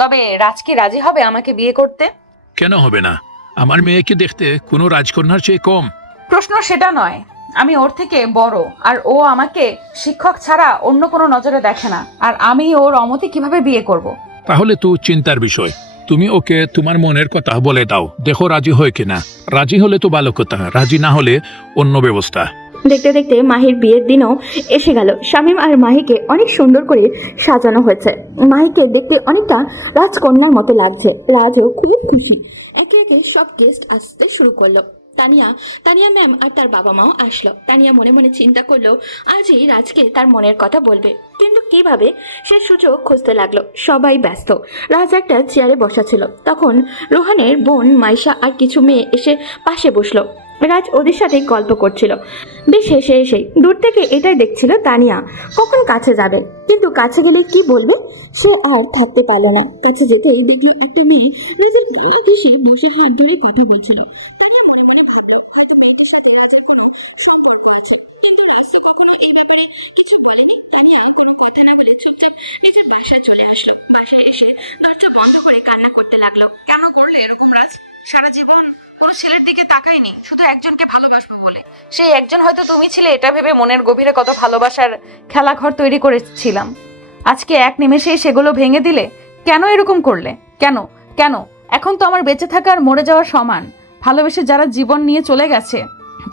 তবে রাজ কি রাজি হবে আমাকে বিয়ে করতে? কেন হবে না? আমার মেয়েকে দেখতে কোনো রাজকন্যার চেয়ে কম। প্রশ্ন সেটা নয়, আমি ওর থেকে বড়, আর ও আমাকে শিক্ষক ছাড়া অন্য কোনো নজরে দেখে না। আর আমি ওর অমতে কিভাবে বিয়ে করব? তাহলে তো চিন্তার বিষয়। তুমি ওকে তোমার মনের কথা বলে দাও, দেখো রাজি হয় কিনা। রাজি হলে তো ভালো কথা, রাজি না হলে অন্য ব্যবস্থা। দেখতে দেখতে মাহির বিয়ের দিনও এসে গেল। শামীম আর মাহিকে অনেক সুন্দর করে সাজানো হয়েছে। মাহিকে দেখতে অনেকটা রাজকন্যার মতো লাগছে। রাজও খুব খুশি। একে একে সব গেস্ট আসতে শুরু করলো। তানিয়া ম্যাম আর তার বাবা মাও আসলো। তানিয়া মনে মনে চিন্তা করলো আজই রাজকে তার মনের কথা বলবে, কিন্তু কিভাবে সে সুযোগ খুঁজতে লাগলো। সবাই ব্যস্ত। রাজ একটা চেয়ারে বসা ছিল। তখন রোহানের বোন মাইশা আর কিছু মেয়ে এসে পাশে বসলো। রাজ ওদের সাথে গল্প করছিল। বেশ হেসে হেসে দূর থেকে এটাই দেখছিল তানিয়া কখন কাছে যাবে, কিন্তু কাছে গেলে কি বলবে সে আর থাকতে পারলো না। কাছে যেতেই দেখলো একটা মেয়ে নিজের গায়ে ঘেঁষে বসে হাত ধরে কথা বলছিল। তানিয়া মনে মনে ভাবলো হয়তো মেয়েটার সাথে রাজের কোনো সম্পর্ক আছে, কিন্তু রাজ তো কখনো এই ব্যাপারে কিছু বলেনি। তানিয়া কোনো কথা না বলে চুপচাপ নিজের বাসায় চলে আসলো। বাসায় এসে দরজা বন্ধ করে কান্না করতে লাগলো। কেন করলে এরকম রাজ? সারা জীবন কোনো ছেলের দিকে তাকাইনি, শুধু একজনকে ভালোবাসবো বলে। সেই একজন হয়তো তুমি ছিলে, এটা ভেবে মনের গভীরে কত ভালোবাসার খেলাঘর তৈরি করেছিলাম। আজকে এক নিমেষে সেগুলো ভেঙে দিলে। কেন এরকম করলে? কেন কেন? এখন তো আমার বেঁচে থাকা আর মরে যাওয়ার সমান। ভালোবেসে যারা জীবন নিয়ে চলে গেছে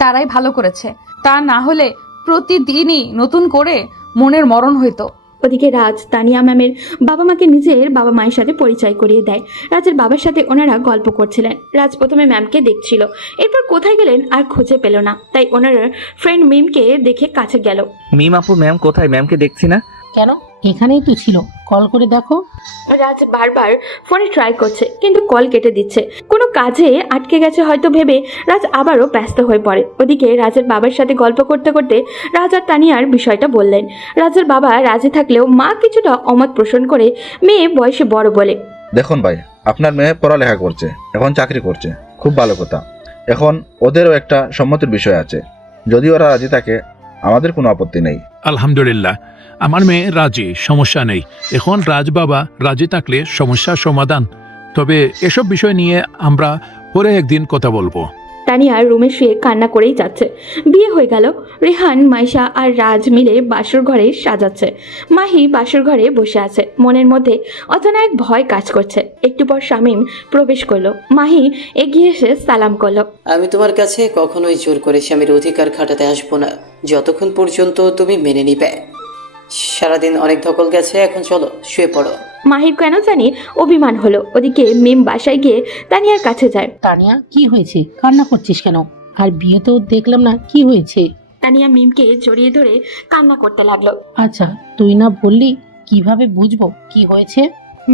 তারাই ভালো করেছে। তা না হলে প্রতিদিনই নতুন করে মনের মরণ হইতো। ওদিকে রাজ তানিয়া ম্যামের বাবা মাকে নিজের বাবা মায়ের সাথে পরিচয় করিয়ে দেয়। রাজের বাবার সাথে ওনারা গল্প করছিলেন। রাজ প্রথমে ম্যামকে দেখছিল, এরপর কোথায় গেলেন আর খুঁজে পেল না, তাই ওনার ফ্রেন্ড মিমকে দেখে কাছে গেল। মিম আপু, ম্যাম কোথায়? ম্যামকে দেখছি না। কেন, এখানেই তো ছিল, কল করে দেখো। রাজ বারবার ফোনে ট্রাই করছে কিন্তু কল কেটে দিচ্ছে। কোনো কাজে আটকে গেছে হয়তো ভেবে রাজ আবারও ব্যস্ত হয়ে পড়ে। ওদিকে রাজের বাবার সাথে গল্প করতে করতে রাজ আর তানিয়ার বিষয়টা বললেন। রাজের বাবা রাজি থাকলেও মা কিছুটা অমত পোষণ করে মেয়ে বয়সে বড় বলে, দেখুন ভাই, আপনার মেয়ে পড়ালেখা করছে, এখন চাকরি করছে, খুব ভালো কথা। এখন ওদেরও একটা সম্মতির বিষয় আছে, যদি ওরা রাজি থাকে আমাদের কোনো আপত্তি নেই। আলহামদুলিল্লাহ, আমার মেয়ে রাজি, সমস্যা নেই। এখন রাজ বাবা রাজি থাকলে সমস্যার সমাধান। তবে এসব বিষয় নিয়ে আমরা পরে একদিন কথা বলবো। তানিয়া রুমে শুয়ে কান্না করেই যাচ্ছে। বিয়ে হয়ে গেল। রেহান, মাইশা আর রাজ মিলে বাসর ঘরে সাজাচ্ছে। মাহি বাসর ঘরে বসে আছে, মনের মধ্যে অজানা এক ভয় কাজ করছে। একটু পর শামীম প্রবেশ করলো। মাহি এগিয়ে এসে সালাম করলো। আমি তোমার কাছে কখনোই জোর করে স্বামীর অধিকার খাটাতে আসবো না, যতক্ষণ পর্যন্ত তুমি মেনে নিবে। সারাদিন অনেক ধকল গেছে, এখন চলো শুয়ে পড়ো। মাহির কেন জানি অভিমান হলো। ওদিকে মিম বাসায় গিয়ে তানিয়ার কাছে যায়। তানিয়া, কি হয়েছে? কান্না করছিস কেন? আর বিয়ে তো দেখলাম না, কি হয়েছে? তানিয়া মিমকে জড়িয়ে ধরে কান্না করতে লাগলো। আচ্ছা, তুই না বললি, কিভাবে বুঝবো কি হয়েছে?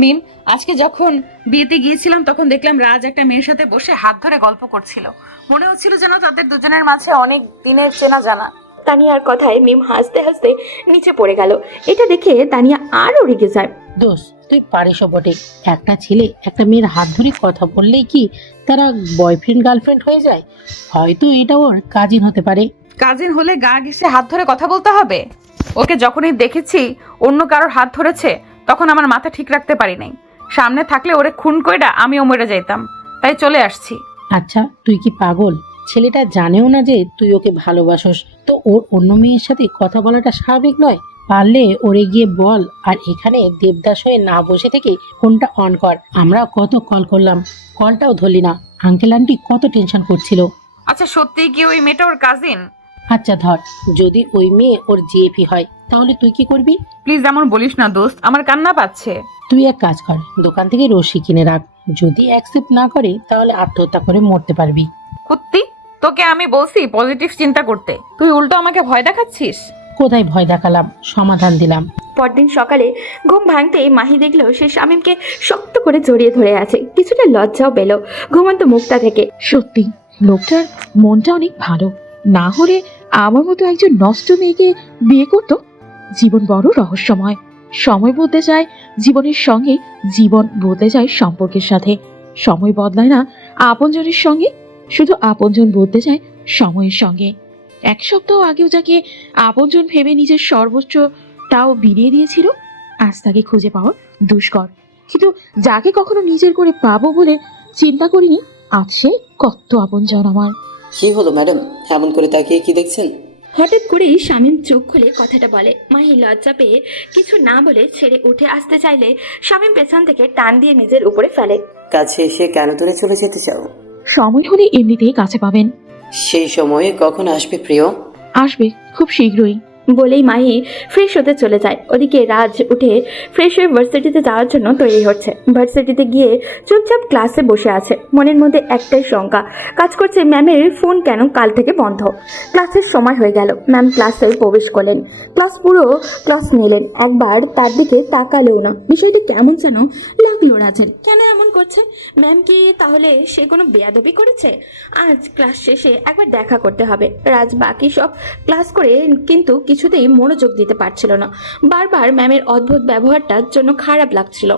মিম, আজকে যখন বিয়েতে গিয়েছিলাম তখন দেখলাম রাজ একটা মেয়ের সাথে বসে হাত ধরে গল্প করছিল। মনে হচ্ছিল যেন তাদের দুজনের মাঝে অনেক দিনের চেনা জানা। তানিয়ার কথায় মিম হাসতে হাসতে নিচে পড়ে গেল। এটা দেখে তানিয়া আরও রেগে যায়। দোষ, তুই পারিসও বটে। একটা ছেলে একটা মেয়ের হাত ধরে কথা বললেই কি তারা বয়ফ্রেন্ড গার্লফ্রেন্ড হয়ে যায়? হয়তো এটা ওর কাজিন হতে পারে। কাজিন হলে গা ঘেঁষে হাত ধরে কথা বলতে হবে? ওকে যখনই দেখেছি অন্য কারোর হাত ধরেছে তখন আমার মাথা ঠিক রাখতে পারি নাই। সামনে থাকলে ওরে খুন কইরা আমিও মরে যাইতাম, তাই চলে আসছি। আচ্ছা, তুই কি পাগল? ছেলেটা জানেও না যে তুই ওকে ভালোবাসোস, তো ওর অন্য মেয়ের সাথে কথা বলাটা স্বাভাবিক নয়? পারলে ওরে গিয়ে বল, আর এখানে দেবদাস হয়ে না বসে থেকে ফোনটা অন কর। আমরা কত কল করলাম, কলটাও ধরলি না। আঙ্কেল আন্টি কত টেনশন করছিল। আচ্ছা, সত্যি কি ওই মেয়েটা ওর কাজিন? আচ্ছা ধর, যদি ওই মেয়ে ওর জিএপি হয় তাহলে তুই কি করবি? প্লিজ এমন বলিস না দোস্ত, আমার কান্না পাচ্ছে। তুই এক কাজ কর, দোকান থেকে রশি কিনে রাখ। যদি অ্যাকসেপ্ট না করে তাহলে আত্মহত্যা করে মরতে পারবি। কুত্তি, তোকে আমি বলছি পজিটিভ চিন্তা করতে, তুই উল্টো আমাকে ভয় দেখাচ্ছিস। কোথায় ভয় দেখালাম, সমাধান দিলাম। পরদিন সকালে ঘুম ভাঙতেই মাহি দেখলো সে শামীমকে শক্ত করে জড়িয়ে ধরে আছে। কিছুটা লজ্জাও পেল ঘুমন্ত মুখটা থেকে। সত্যি লোকটার মনটা অনেক ভালো, না হলে আমার মতো একজন নষ্ট মেয়েকে বিয়ে করতো। জীবন বড় রহস্যময়। সময় বদলে যায় জীবনের সঙ্গে, জীবন বদলে যায় সম্পর্কের সাথে। সময় বদলায় না আপনজনের সঙ্গে, শুধু আপনজন বদলে যায় সময়ের সঙ্গে। এক সপ্তাহ আগেও যাকে আপনজন ভেবে নিজের সর্বোচ্চটাও বিলিয়ে দিয়েছিল, আজ তাকে খুঁজে পাওয়া দুষ্কর। কিন্তু যাকে কখনো নিজের করে পাবো বলে চিন্তা করিনি, আজ সে কত আপনজন আমার। কি হলো ম্যাডাম, এমন করে তাকিয়ে কি দেখছেন? হঠাৎ করেই শামীম চোখ খুলে কথাটা বলে। মাহি লজ্জা পেয়ে কিছু না বলে ছেড়ে উঠে আসতে চাইলে শামীম পেছন থেকে টান দিয়ে নিজের উপরে ফেলে। কাছে এসে কেন দূরে চলে যেতে চাও? সময় হলে এমনিতেই কাছে পাবেন। সেই সময়ে কখন আসবে প্রিয়? আসবে খুব শীঘ্রই। বলেই মাহি ফ্রেশ হতে চলে যায়। ওদিকে রাজ উঠে ফ্রেশ হয়ে ভার্সিটিতে যাওয়ার জন্য তৈরি হচ্ছে। ভার্সিটিতে গিয়ে চুপচাপ ক্লাসে বসে আছে। মনের মধ্যে একটাই শঙ্কা কাজ করছে, ম্যামের ফোন কেন কাল থেকে বন্ধ? ক্লাসের সময় হয়ে গেল, ম্যাম ক্লাসে প্রবেশ করলেন। পুরো ক্লাস নিলেন, একবার তার দিকে তাকালেও না। বিষয়টি কেমন যেন লাগলো রাজের। কেন এমন করছে? ম্যাম কি তাহলে সে কোনো বেয়াদবি করেছে? আজ ক্লাস শেষে একবার দেখা করতে হবে। রাজ বাকি সব ক্লাস করে কিন্তু কিছুতেই মনোযোগ দিতে পারছিল না। বারবার ম্যামের অদ্ভুত ব্যবহারটার জন্য খারাপ লাগছিল।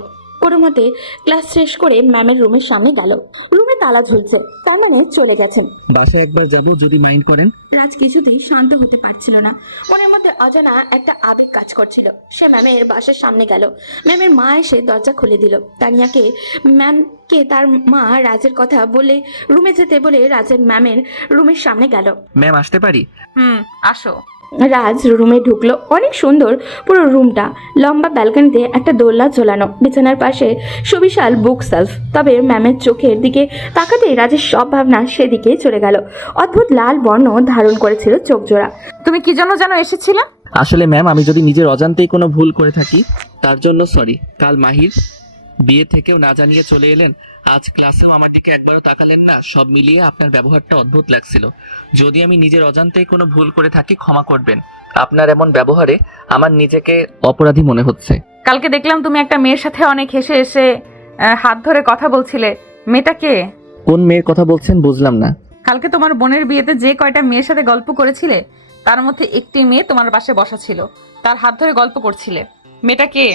কোনো মতে ক্লাস শেষ করে ম্যামের রুমের সামনে গেল। রুমে তালা ঝুলছে, তার মানে চলে গেছেন। বাসায় একবার যাবো যদি মাইন্ড করেন। রাজ কিছুতেই শান্ত হতে পারছিল না। মনের মধ্যে অজানা একটা আবেগ কাজ করছিল। সে ম্যামের বাসার সামনে গেল। ম্যামের মা এসে দরজা খুলে দিল। তানিয়াকে ম্যামকে তার মা রাজের কথা বলে রুমে যেতে বলে রাজের ম্যামের রুমের সামনে গেল। ম্যাম আসতে পারি? আসো। রাজ রুমে ঢুকলো। অনেক সুন্দর পুরো রুমটা। লম্বা ব্যালকনিতে একটা দোলনা ঝোলানো, বিছানার পাশে সুবিশাল বুক সেলফ। তবে ম্যামের চোখের দিকে তাকাতেই রাজের সব ভাবনা সেদিকেই চলে গেল। অদ্ভুত লাল বর্ণ ধারণ করেছিল চোখ জোড়া। তুমি কি জন্য যেন এসেছিলে? আসলে ম্যাম, আমি যদি নিজের অজান্তেই কোনো ভুল করে থাকি তার জন্য সরি। কাল মাহির বিয়ে থেকেও না জানিয়ে চলে এলেন, আজ ক্লাসেও আমার দিকে একবারও তাকালেন না। সব মিলিয়ে আপনার ব্যবহারটা অদ্ভুত লাগছিল। যদি আমি নিজের অজান্তেই কোনো ভুল করে থাকি ক্ষমা করবেন। আপনার এমন ব্যবহারে আমার নিজেকে অপরাধী মনে হচ্ছে। কালকে দেখলাম তুমি একটা মেয়ের সাথে অনেক হেসে এসে হাত ধরে কথা বলছিলে। মেয়েটা কে? কোন মেয়ের কথা বলছেন বুঝলাম না। কালকে তোমার বোনের বিয়েতে যে কয়টা মেয়ের সাথে গল্প করেছিলে তার মধ্যে একটি মেয়ে তোমার পাশে বসা ছিল, তার হাত ধরে গল্প করছিলে। মেয়েটা কে?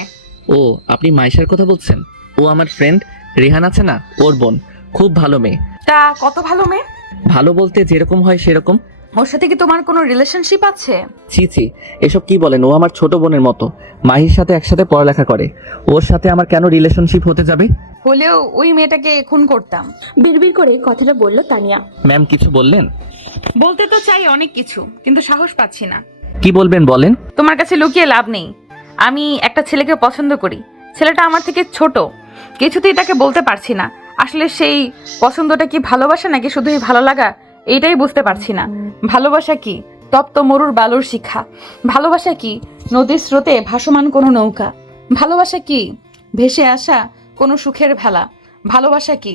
ও, আপনি মাইশার কথা বলছেন? ও আমার ফ্রেন্ড রেহান আছে না, ওর বোন। খুব ভালো মেয়ে। তা কত ভালো মেয়ে? ভালো বলতে যেরকম হয় সেরকম। ওর সাথে কি তোমার কোনো রিলেশনশিপ আছে? ছি ছি, এসব কি বলেন? ও আমার ছোট বোনের মতো, মাহির সাথে একসাথে পড়ালেখা করে। ওর সাথে আমার কেন রিলেশনশিপ হতে যাবে? হলেও ওই মেয়েটাকে খুন করতাম। বিড়বিড় করে কথাটা বলল তানিয়া। ম্যাম কিছু বললেন? বলতে তো চাই অনেক কিছু, কিন্তু সাহস পাচ্ছি না। কি বলবেন বলেন। তোমার কাছে লুকিয়ে লাভ নেই। আমি একটা ছেলেকে পছন্দ করি। ছেলেটা আমার থেকে ছোট, কিছুতেই তাকে বলতে পারছি না। আসলে সেই পছন্দটা কি ভালোবাসা নাকি শুধুই ভালো লাগা, এইটাই বুঝতে পারছি না। ভালোবাসা কি তপ্ত মরুর বালুর শিখা? ভালোবাসা কি নদীর স্রোতে ভাসমান কোনো নৌকা? ভালোবাসা কি ভেসে আসা কোনো সুখের ভেলা? ভালোবাসা কি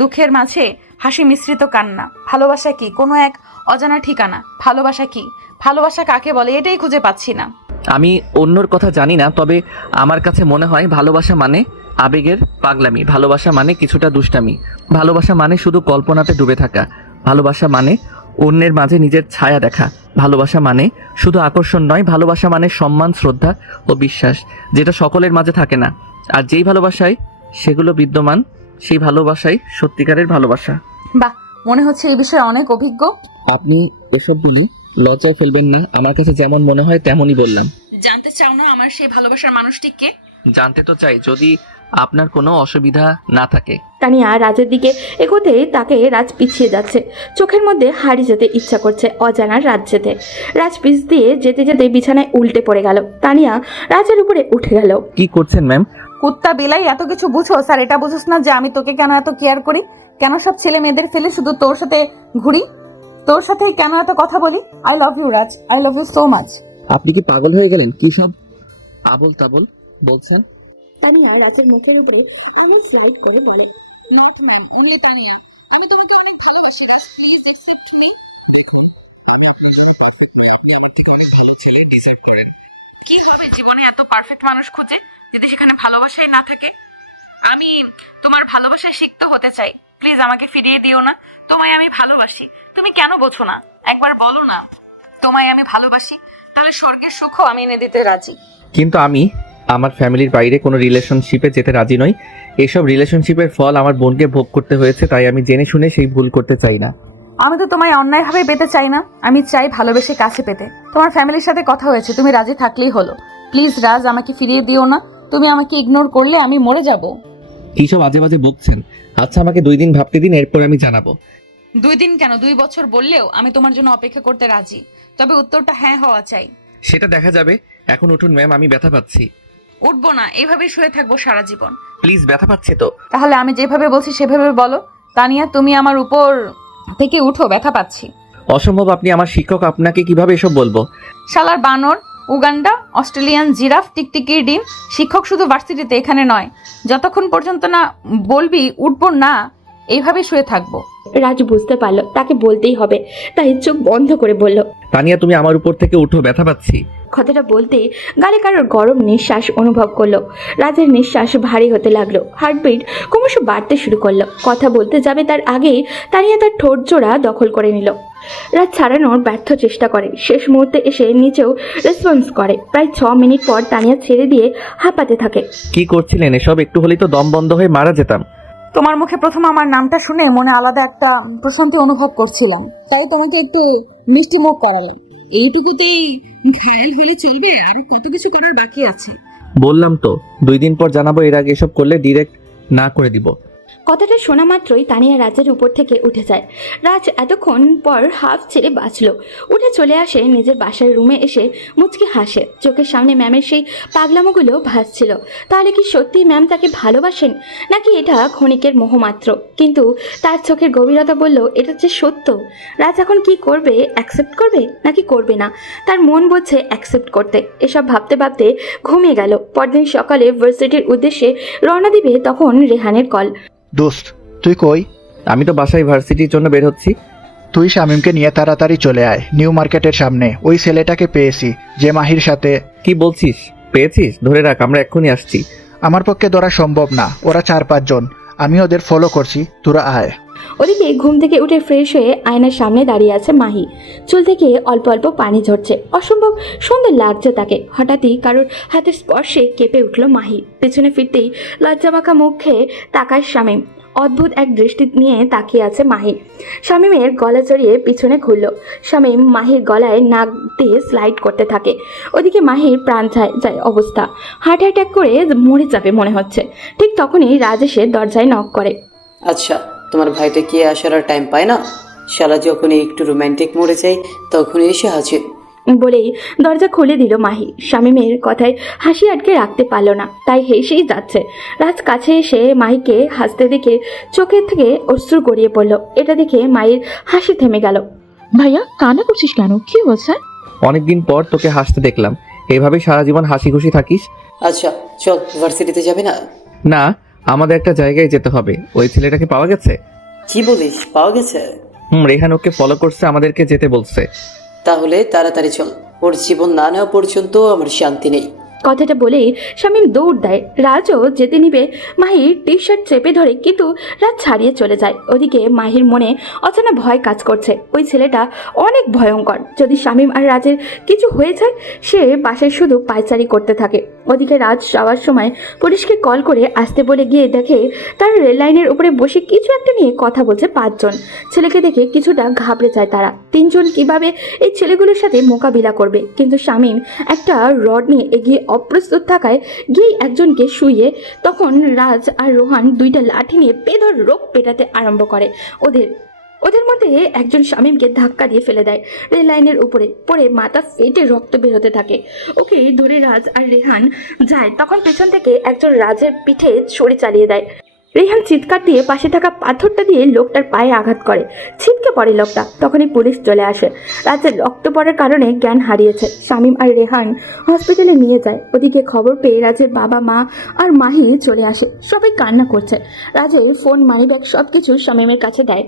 দুঃখের মাঝে হাসি মিশ্রিত কান্না? ভালোবাসা কি কোনো এক অজানা ঠিকানা? ভালোবাসা কি? ভালোবাসা কাকে বলে এটাই খুঁজে পাচ্ছি না। আমি অন্যর কথা জানি না, তবে আমার কাছে মনে হয় ভালোবাসা মানে আবেগের পাগলামি। ভালোবাসা মানে কিছুটা দুষ্টামি। ভালোবাসা মানে শুধু কল্পনাতে ডুবে থাকা। ভালোবাসা মানে অন্যের মাঝে নিজের ছায়া দেখা। ভালোবাসা মানে শুধু আকর্ষণ নয়, ভালোবাসা মানে সম্মান, শ্রদ্ধা ও বিশ্বাস, যেটা সকলের মাঝে থাকে না। আর যেই ভালোবাসায় সেগুলো বিদ্যমান, সেই ভালোবাসাই সত্যিকারের ভালোবাসা। বাহ, মনে হচ্ছে এই বিষয়ে অনেক অভিজ্ঞ। আপনি এসব বলে লজ্জায় ফেলবেন না। আমার কাছে যেমন মনে হয় তেমনই বললাম। জানতে চাও না আমার সেই ভালোবাসার মানুষটি কে? জানতে তো চাই, যদি আপনার কোনো অসুবিধা না থাকে। তানিয়া রাজের দিকে এগোতেই তাকে রাজ পিছিয়ে যাচ্ছে। চোখের মধ্যে হারিয়ে যেতে ইচ্ছা করছে অজানার রাজ্যেতে। রাজ পিছ দিয়ে যেতে যেতে বিছানায় উল্টে পড়ে গেল। তানিয়া রাজের উপরে উঠে গেল। কি করছেন ম্যাম? কুত্তা বিলাই এত কিছু বুঝো, স্যার এটা বুঝোস না যে আমি তোকে কেন এত কেয়ার করি? কেন সব ছেলে মেয়েদের ফেলে শুধু তোর সাথে ঘুরি? তোর সাথেই কেন এত কথা বলি? I love you Raj, I love you so much. আপনি কি পাগল হয়ে গেলেন? কি সব আবল তাবল বলছেন? তানিয়া রাজের মুখের উপরে অনেক জোর করে বলে, নট ম্যাম, অনলি তানিয়া। আমি তোমাকে অনেক ভালোবাসি রাজ, প্লিজ অ্যাকসেপ্ট মি। কি হবে জীবনে এত পারফেক্ট মানুষ খুঁজে যদি সেখানে ভালোবাসাই না থাকে? আমি তোমার ভালোবাসায় সিক্ত হতে চাই। প্লিজ আমাকে ফিরিয়ে দিও না। তোমায় আমি ভালোবাসি, তুমি কেন বোঝো না? একবার বলো না তোমায় আমি ভালোবাসি, তাহলে স্বর্গের সুখও আমি এনে দিতে রাজি। কিন্তু আমি আমার ফ্যামিলির বাইরে কোনো রিলেশনশিপে যেতে রাজি নই। এসব রিলেশনশিপের ফল আমার বোনকে ভোগ করতে হয়েছে, তাই আমি জেনে শুনে সেই ভুল করতে চাই না। আমি তো তোমায় অন্যায়ভাবে পেতে চাই না, আমি চাই ভালোবেসে কাছে পেতে। তোমার ফ্যামিলির সাথে কথা হয়েছে, তুমি রাজি থাকলেই হলো। প্লিজ রাজ, আমাকে ফিরিয়ে দিও না। তুমি আমাকে ইগনোর করলে আমি মরে যাব। কি সব আজে বাজে বকছেন? আচ্ছা, আমাকে 2 দিন ভাবতে দিন, এরপর আমি জানাবো। 2 দিন কেন, 2 বছর বললেও আমি তোমার জন্য অপেক্ষা করতে রাজি, তবে উত্তরটা হ্যাঁ হওয়া চাই। সেটা দেখা যাবে। এখন উঠুন ম্যাম, আমি ব্যথা পাচ্ছি। উঠবো না, এইভাবেই শুয়ে থাকবো সারা জীবন। প্লিজ, ব্যথা পাচ্ছি তো। তাহলে আমি যেভাবে বলছি সেভাবে বলো। তানিয়া, তুমি আমার উপর থেকে উঠো, ব্যথা পাচ্ছি। অসম্ভব। আপনি আমার শিক্ষক, আপনাকে কিভাবে এসব বলবো? শালার বানর, উগান্ডা, অস্ট্রেলিয়ান জিরাফ, টিকটিকির ডিম। শিক্ষক শুধু ভার্সিটিতে, এখানে নয়। যতক্ষণ পর্যন্ত না বলবি উঠবো না, এইভাবেই শুয়ে থাকবো। রাজ বুঝতে পারলো তাকে বলতেই হবে, তাই চোখ বন্ধ করে বলল, তানিয়া, তুমি আমার উপর থেকে উঠো, ব্যথা পাচ্ছি। কথাটা বলতেই গালে কারোর গরম নিঃশ্বাস অনুভব করলো। রাজের নিঃশ্বাস ভারী হতে লাগলো, হার্টবিট ক্রমশ বাড়তে শুরু করলো। কথা বলতে যাবে তার আগেই তানিয়া তার ঠোঁট জোড়া দখল করে নিল। রাজ ছাড়ানোর ব্যর্থ চেষ্টা করে, শেষ মুহূর্তে এসে নিচেও রেসপন্স করে। প্রায় 6 মিনিট পর তানিয়া ছেড়ে দিয়ে হাঁপাতে থাকে। কি করছিলেন এসব? একটু হলেই তো দম বন্ধ হয়ে মারা যেতাম। তোমার মুখে প্রথম আমার নামটা শুনে মনে আলাদা একটা প্রশান্তি অনুভব করছিলাম, তাই তোমাকে একটু মিষ্টি মুখ করালাম। এইটুকুতেই ঘায়াল হলে চলবে? আরো কত কিছু করার বাকি আছে। বললাম তো 2 দিন পর জানাবো। এর আগে এসব করলে ডিরেক্ট না করে দিব। কথাটা শোনা মাত্রই তানিয়া রাজের উপর থেকে উঠে যায়। রাজ এতক্ষণ পর হাফ ছেড়ে বাঁচলো, উঠে চলে আসে নিজের বাসার রুমে, এসে মুচকি হাসে। চোখের সামনে ম্যামের সেই পাগলামোগুলো ভাসছিল। তাহলে কি সত্যি ম্যাম তাকে ভালোবাসেন, নাকি এটা ক্ষণিকের মোহমাত্র? কিন্তু তার চোখের গভীরতা বলল এটা যে সত্য। রাজ এখন কি করবে? অ্যাকসেপ্ট করবে নাকি করবে না? তার মন বলছে অ্যাকসেপ্ট করতে। এসব ভাবতে ভাবতে ঘুমিয়ে গেল। পরদিন সকালে ভার্সিটির উদ্দেশ্যে রওনা দিবে, তখন রেহানের কল। দোস্ত, তুই কই? আমি তো বাসায় ভার্সিটির জন্য বের হচ্ছি। তুই শামিমকে নিয়ে তাড়াতাড়ি চলে আয়, নিউ মার্কেটের সামনে। ওই ছেলেটাকে পেয়েছি যে মাহির সাথে। কি বলছিস? পেয়েছিস? ধরে রাখ, আমরা এক্ষুনি আসছি। আমার পক্ষে ধরা সম্ভব না, ওরা 4-5 জন। আমি ওদের ফলো করছি, তোরা আয়। ওদিকে ঘুম থেকে উঠে ফ্রেশ হয়ে আয়নার সামনে দাঁড়িয়ে আছে মাহি। চুল থেকে অল্প অল্প পানি ঝরছে, অসম্ভব সুন্দর লাগছে তাকে। হঠাৎই কারোর হাতের স্পর্শে কেঁপে উঠল মাহি। পেছনে ফিরতেই লজ্জামাখা মুখে তাকায় শামীম। অদ্ভুত এক দৃষ্টি নিয়ে তাকিয়ে আছে মাহি। শামীমের গলা জড়িয়ে পিছনে ঘুরল। শামীম মাহির গলায় নাক দিয়ে স্লাইড করতে থাকে। ওদিকে মাহির প্রাণ যায় অবস্থা, হার্ট অ্যাটাক করে মরে যাবে মনে হচ্ছে। ঠিক তখনই রাজ এসে দরজায় নক করে। আচ্ছা, তোমার ভাইটা কি আসার আর টাইম পায় না? শালা যখনই একটু রোমান্টিক মোড়ে যায় তখনই এসে হাজির। বলেই দরজা খুলে দিল মাহি। শামীমের কথায় হাসি আটকে রাখতে পারল না, তাই হেসেই যাচ্ছে। রাজ কাছে এসে মাহিকে হাসতে দেখে চোখের থেকে অশ্রু গড়িয়ে পড়ল। এটা দেখে মায়ের হাসি থেমে গেল। ভাইয়া কান্না করছিস কেন? কি হয়েছে? অনেকদিন পর তোকে হাসতে দেখলাম। এভাবে সারা জীবন হাসি খুশি থাকিস। আচ্ছা চল, ভার্সিটিতে যাবে না? না, আমাদের একটা জায়গায় যেতে হবে। ওই ছেলেটাকে পাওয়া গেছে? কি বলিস, পাওয়া গেছে? রেহান ওকে ফলো করছে, আমাদেরকে যেতে বলছে। তাহলে তাড়াতাড়ি চল, ওর জীবন না নেওয়া পর্যন্ত আমার শান্তি নেই। কথাটা বলেই শামীম দৌড় দেয়। রাজও যেতে নিবে, মাহির টি শার্ট চেপে ধরে, কিন্তু রাজ ছাড়িয়ে চলে যায়। ওদিকে মাহির মনে অচেনা ভয় কাজ করছে। ওই ছেলেটা অনেক ভয়ঙ্কর। যদি শামীম আর রাজের কিছু হয়ে যায়, সে বাসায় শুধু পায়চারি করতে থাকে। ওদিকে রাজ যাওয়ার সময় পুলিশকে কল করে আসতে বলে গিয়ে দেখে তার রেল লাইনের উপরে বসে কিছু একটা নিয়ে কথা বলছে 5 জন। ছেলেকে দেখে কিছুটা ঘাবড়ে যায় তারা। 3 জন কিভাবে এই ছেলেগুলোর সাথে মোকাবিলা করবে? কিন্তু শামীম একটা রড নিয়ে এগিয়ে অপ্রস্তুত থাকায় গিয়ে একজনকে শুইয়ে, তখন রাজ আর রোহান 2টা লাঠি নিয়ে বেধর রোগ পেটাতে আরম্ভ করে। ওদের মধ্যে একজন শামীমকে ধাক্কা দিয়ে ফেলে দেয়। রেল লাইনের উপরে পড়ে মাথা ফেটে রক্ত বেরোতে থাকে। ওকে ধরে রাজ আর রেহান যায়, তখন পেছন থেকে একজন রাজের পিঠে ছুরি চালিয়ে দেয়। রেহান চিৎকার দিয়ে পাশে থাকা পাথরটা দিয়ে লোকটার পায়ে আঘাত করে, ছিটকে পড়ে লোকটা। তখনই পুলিশ চলে আসে। রাজের রক্ত পড়ার কারণে জ্ঞান হারিয়েছে। শামীম আর রেহান হসপিটালে নিয়ে যায়। ওদিকে খবর পেয়ে রাজের বাবা মা আর মাহি চলে আসে। সবাই কান্না করছে। রাজের ফোন, মানিব্যাগ সবকিছু শামীমের কাছে দেয়।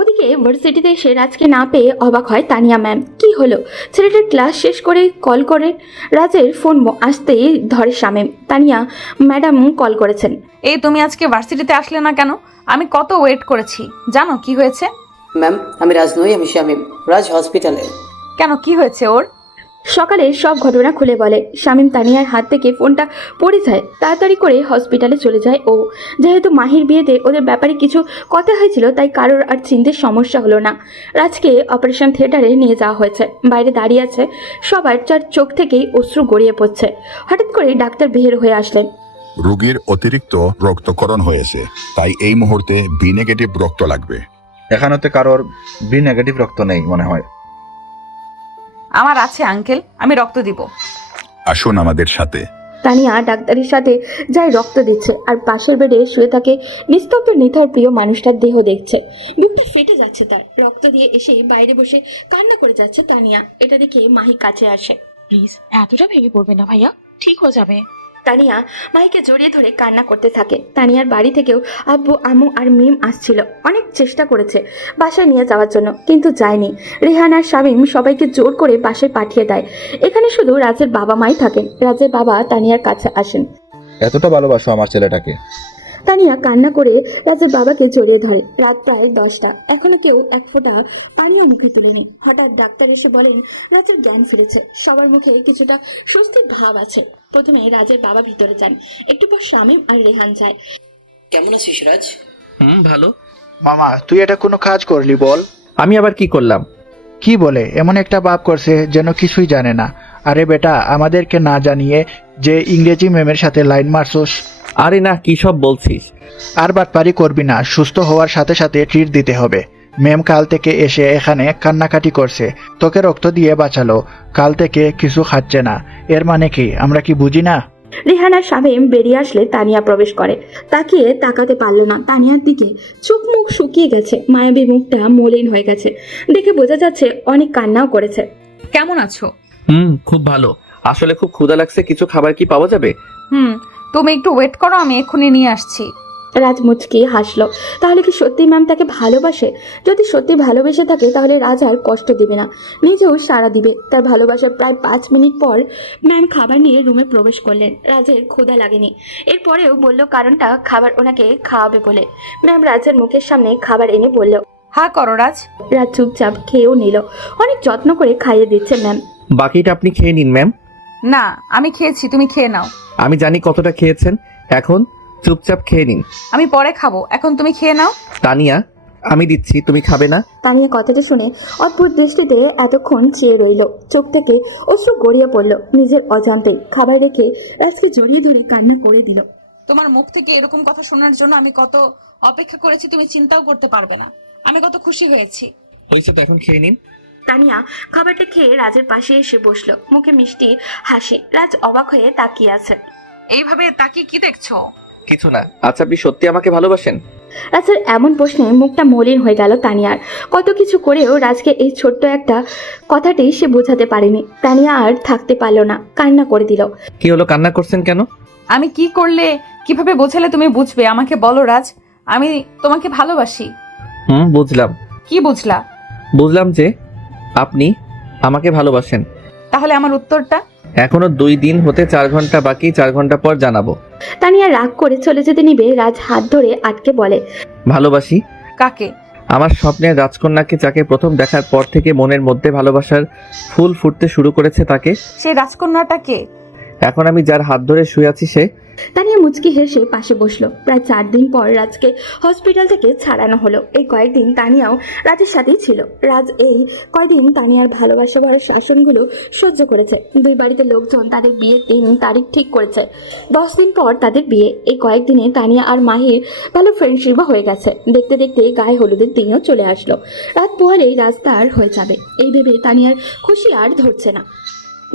ওদিকে ভার্সিটিতে এসে রাজকে না পেয়ে অবাক হয় তানিয়া ম্যাম। কি হলো? ছেলেটার ক্লাস শেষ করে কল করে রাজের ফোন আসতেই ধরে শামীম। তানিয়া ম্যাডাম কল করেছেন। এই তুমি আজকে ভার্সিটিতে আসলে না কেন? আমি কত ওয়েট করেছি। জানো কি হয়েছে? ম্যাম, আমি রাজ নই, আমি শামীম। রাজ হসপিটালে। কেন, কি হয়েছে ওর? সকালে সব ঘটনা খুলে বলে। শামীম তানিয়ার হাত থেকে ফোনটা পড়ে যায়। তাড়াতাড়ি করে হসপিটালে চলে যায় ও। যেহেতু মাহির বিয়েতে ওদের ব্যাপারে কিছু কথা হয়েছিল, তাই কারোর আর চিনতে সমস্যা হলো না। রাজকে অপারেশন থিয়েটারে নিয়ে যাওয়া হয়েছে। বাইরে দাঁড়িয়ে আছে সবার, যার চোখ থেকেই অশ্রু গড়িয়ে পড়ছে। হঠাৎ করে ডাক্তার বের হয়ে আসলেন। রোগীর অতিরিক্ত রক্তকরণ হয়েছে, তাই এই মুহূর্তে বি নেগেটিভ রক্ত লাগবে। এখানে তো কারোর বি নেগেটিভ রক্ত নেই মনে হয়। আমার আছে আঙ্কেল, আমি রক্ত দিব। আসুন আমাদের সাথে। তানিয়া ডাক্তারের সাথে যায় রক্ত দিচ্ছে, আর পাশের বেডে শুয়ে থাকে নিস্তব্ধ নিথর প্রিয় মানুষটার দেহ দেখছে। বুকটা ফেটে যাচ্ছে তার। রক্ত দিয়ে এসে বাইরে বসে কান্না করে যাচ্ছে তানিয়া। এটা দেখে মাহি কাছে আসে। প্লিজ এতটা ভেঙে পড়বে না ভাইয়া, ঠিক হয়ে যাবে। তানিয়া মাহিকে জড়িয়ে ধরে কান্না করতে থাকে। তানিয়ার বাড়ি থেকেও আব্বু, আম্মু আর মিম আসছিল। অনেক চেষ্টা করেছে বাসায় নিয়ে যাওয়ার জন্য, কিন্তু যায়নি। রেহান আর শামীম সবাইকে জোর করে বাসায় পাঠিয়ে দেয়। এখানে শুধু রাজের বাবা মাই থাকেন। রাজের বাবা তানিয়ার কাছে আসেন। এতটা ভালোবাসো আমার ছেলেটাকে? তানিয়া কান্না করে রাজের বাবাকে জড়িয়ে ধরে। রাত প্রায় 10টা, এখনো কেউ এক ফোঁটা পানিও মুখে তুলেনি। হঠাৎ ডাক্তার এসে বলেন রাজের জ্ঞান ফিরেছে। সবার মুখে কিছুটা স্বস্তির ভাব আছে। প্রথমে রাজের বাবা ভিতরে যান, একটু পর শামীম আর রেহান যায়। কেমন আছিস রাজ? ভালো। মামা, তুই এটা কোনো কাজ করলি বল? আমি আবার কি করলাম? কি বলে এমন একটা ভাব করছে যেন কিছুই জানে না। আরে বেটা, আমাদেরকে না জানিয়ে যে ইংরেজি ম্যামের সাথে লাইন মারছস। আরে না, কি সব বলছিস? আর বাটপারি করবি না, সুস্থ হওয়ার সাথে সাথে ট্রিট দিতে হবে। ম্যাম কাল থেকে এসে এখানে কান্নাকাটি করছে, তোকে রক্ত দিয়ে বাঁচালো, কাল থেকে কিছু খাচ্ছে না। এর মানে কি, আমরা কি বুঝি না? রিহানার শামীম বেরিয়ে আসলে তানিয়া প্রবেশ করে। তাকিয়ে তাকাতে পারল না তানিয়ার দিকে। চোখ মুখ শুকিয়ে গেছে, মায়াবী মুখটা মলিন হয়ে গেছে। দেখে বোঝা যাচ্ছে অনেক কান্নাও করেছে। কেমন আছো? খুব ভালো। আসলে খুব ক্ষুধা লাগছে, কিছু খাবার কি পাওয়া যাবে? তুমি একটু ওয়েট করো, আমি এক্ষুনি নিয়ে আসছি। রাজ মুচকি হাসলো। তাহলে কি সত্যি ম্যাম তাকে ভালোবাসে? যদি সত্যি ভালোবেসে থাকে তাহলে রাজ আর কষ্ট দিবে না, নিজেও সাড়া দিবে। তার ভালোবাসার প্রায় 5 মিনিট পর ম্যাম খাবার নিয়ে রুমে প্রবেশ করলেন। রাজের ক্ষুধা লাগেনি, এরপরেও বলল কারণটা খাবার ওনাকে খাওয়াবে বলে। ম্যাম রাজের মুখের সামনে খাবার এনে বলল, হ্যাঁ করো রাজ। রাজ চুপচাপ খেয়েও নিল। অনেক যত্ন করে খাইয়ে দিচ্ছে ম্যাম। বাকিটা আপনি খেয়ে নিন ম্যাম। না, আমি খেয়েছি, তুমি খেয়ে নাও। আমি জানি কতটা খেয়েছেন, এখন চুপচাপ খেয়ে নিন। আমি পরে খাবো, এখন তুমি খেয়ে নাও। তানিয়া, আমি দিচ্ছি, তুমি খাবে না? তানিয়া কথাটা শুনে অদ্ভুত দৃষ্টিতে এতক্ষণ চেয়ে রইল। চোখ থেকে অশ্রু গড়িয়ে পড়ল। নিজের অজান্তেই খাবার রেখে রাজকে জড়িয়ে ধরে কান্না করে দিল। তোমার মুখ থেকে এরকম কথা শোনার জন্য আমি কত অপেক্ষা করেছি তুমি চিন্তাও করতে পারবে না। আমি কত খুশি হয়েছি। হয়েছে তো, এখন খেয়ে নিন। তানিয়া খাবারটা খেয়ে রাজের পাশে এসে বসলো, মুখে মিষ্টি হাসে। রাজ অবাক হয়ে তাকিয়ে আছে। এইভাবে তাকিয়ে কি দেখছো? কিছু না। আচ্ছা, আপনি সত্যি আমাকে ভালোবাসেন? রাজের এমন প্রশ্নে মুখটা মলিন হয়ে গেল তানিয়ার। কত কিছু করেও রাজকে এই ছোট্ট একটা কথাটি সে বোঝাতে পারেনি। তানিয়া আর থাকতে পারল না, কান্না করে দিল। কি হলো, কান্না করছেন কেন? আমি কি করলে, কিভাবে বোঝালে তুমি বুঝবে? আমাকে বলো রাজ, আমি তোমাকে ভালোবাসি। বুঝলাম। কি বুঝলা? বুঝলাম যে আপনি আমাকে ভালোবাসেন। তাহলে আমার উত্তরটা? এখনো 2 দিন হতে 4 ঘন্টা বাকি, 4 ঘন্টা পর জানাবো। তানিয়া রাগ করে চলে যেতে নিবে, রাজ হাত ধরে আটকে বলে, ভালোবাসি। কাকে? আমার স্বপ্নের রাজকন্যাকে, যাকে প্রথম দেখার পর থেকে মনের মধ্যে ভালোবাসার ফুল ফুটতে শুরু করেছে তাকে। সেই রাজকন্যাটা কে? এখন আমি যার হাত ধরে শুয়ে আছি সে। তানিয়া মুচকি হেসে পাশে বসলো। প্রায় 4 দিন পর রাজকে হসপিটাল থেকে ছাড়ানো হলো। এই কয়েকদিন তানিয়াও রাজের সাথেই ছিল। রাজ এই কয়েকদিন তানিয়ার ভালোবাসা ভরা শাসনগুলো সহ্য করেছে। 2 বাড়িতে লোকজন তাদের বিয়ের দিন তারিখ ঠিক করেছে। 10 দিন পর তাদের বিয়ে। এই কয়েকদিনে তানিয়া আর মাহির ভালো ফ্রেন্ডশিপও হয়ে গেছে। দেখতে দেখতে গায়ে হলুদের দিনও চলে আসলো। রাত পোহালেই রাজ তার হয়ে যাবে, এই ভেবে তানিয়ার খুশি আর ধরছে না।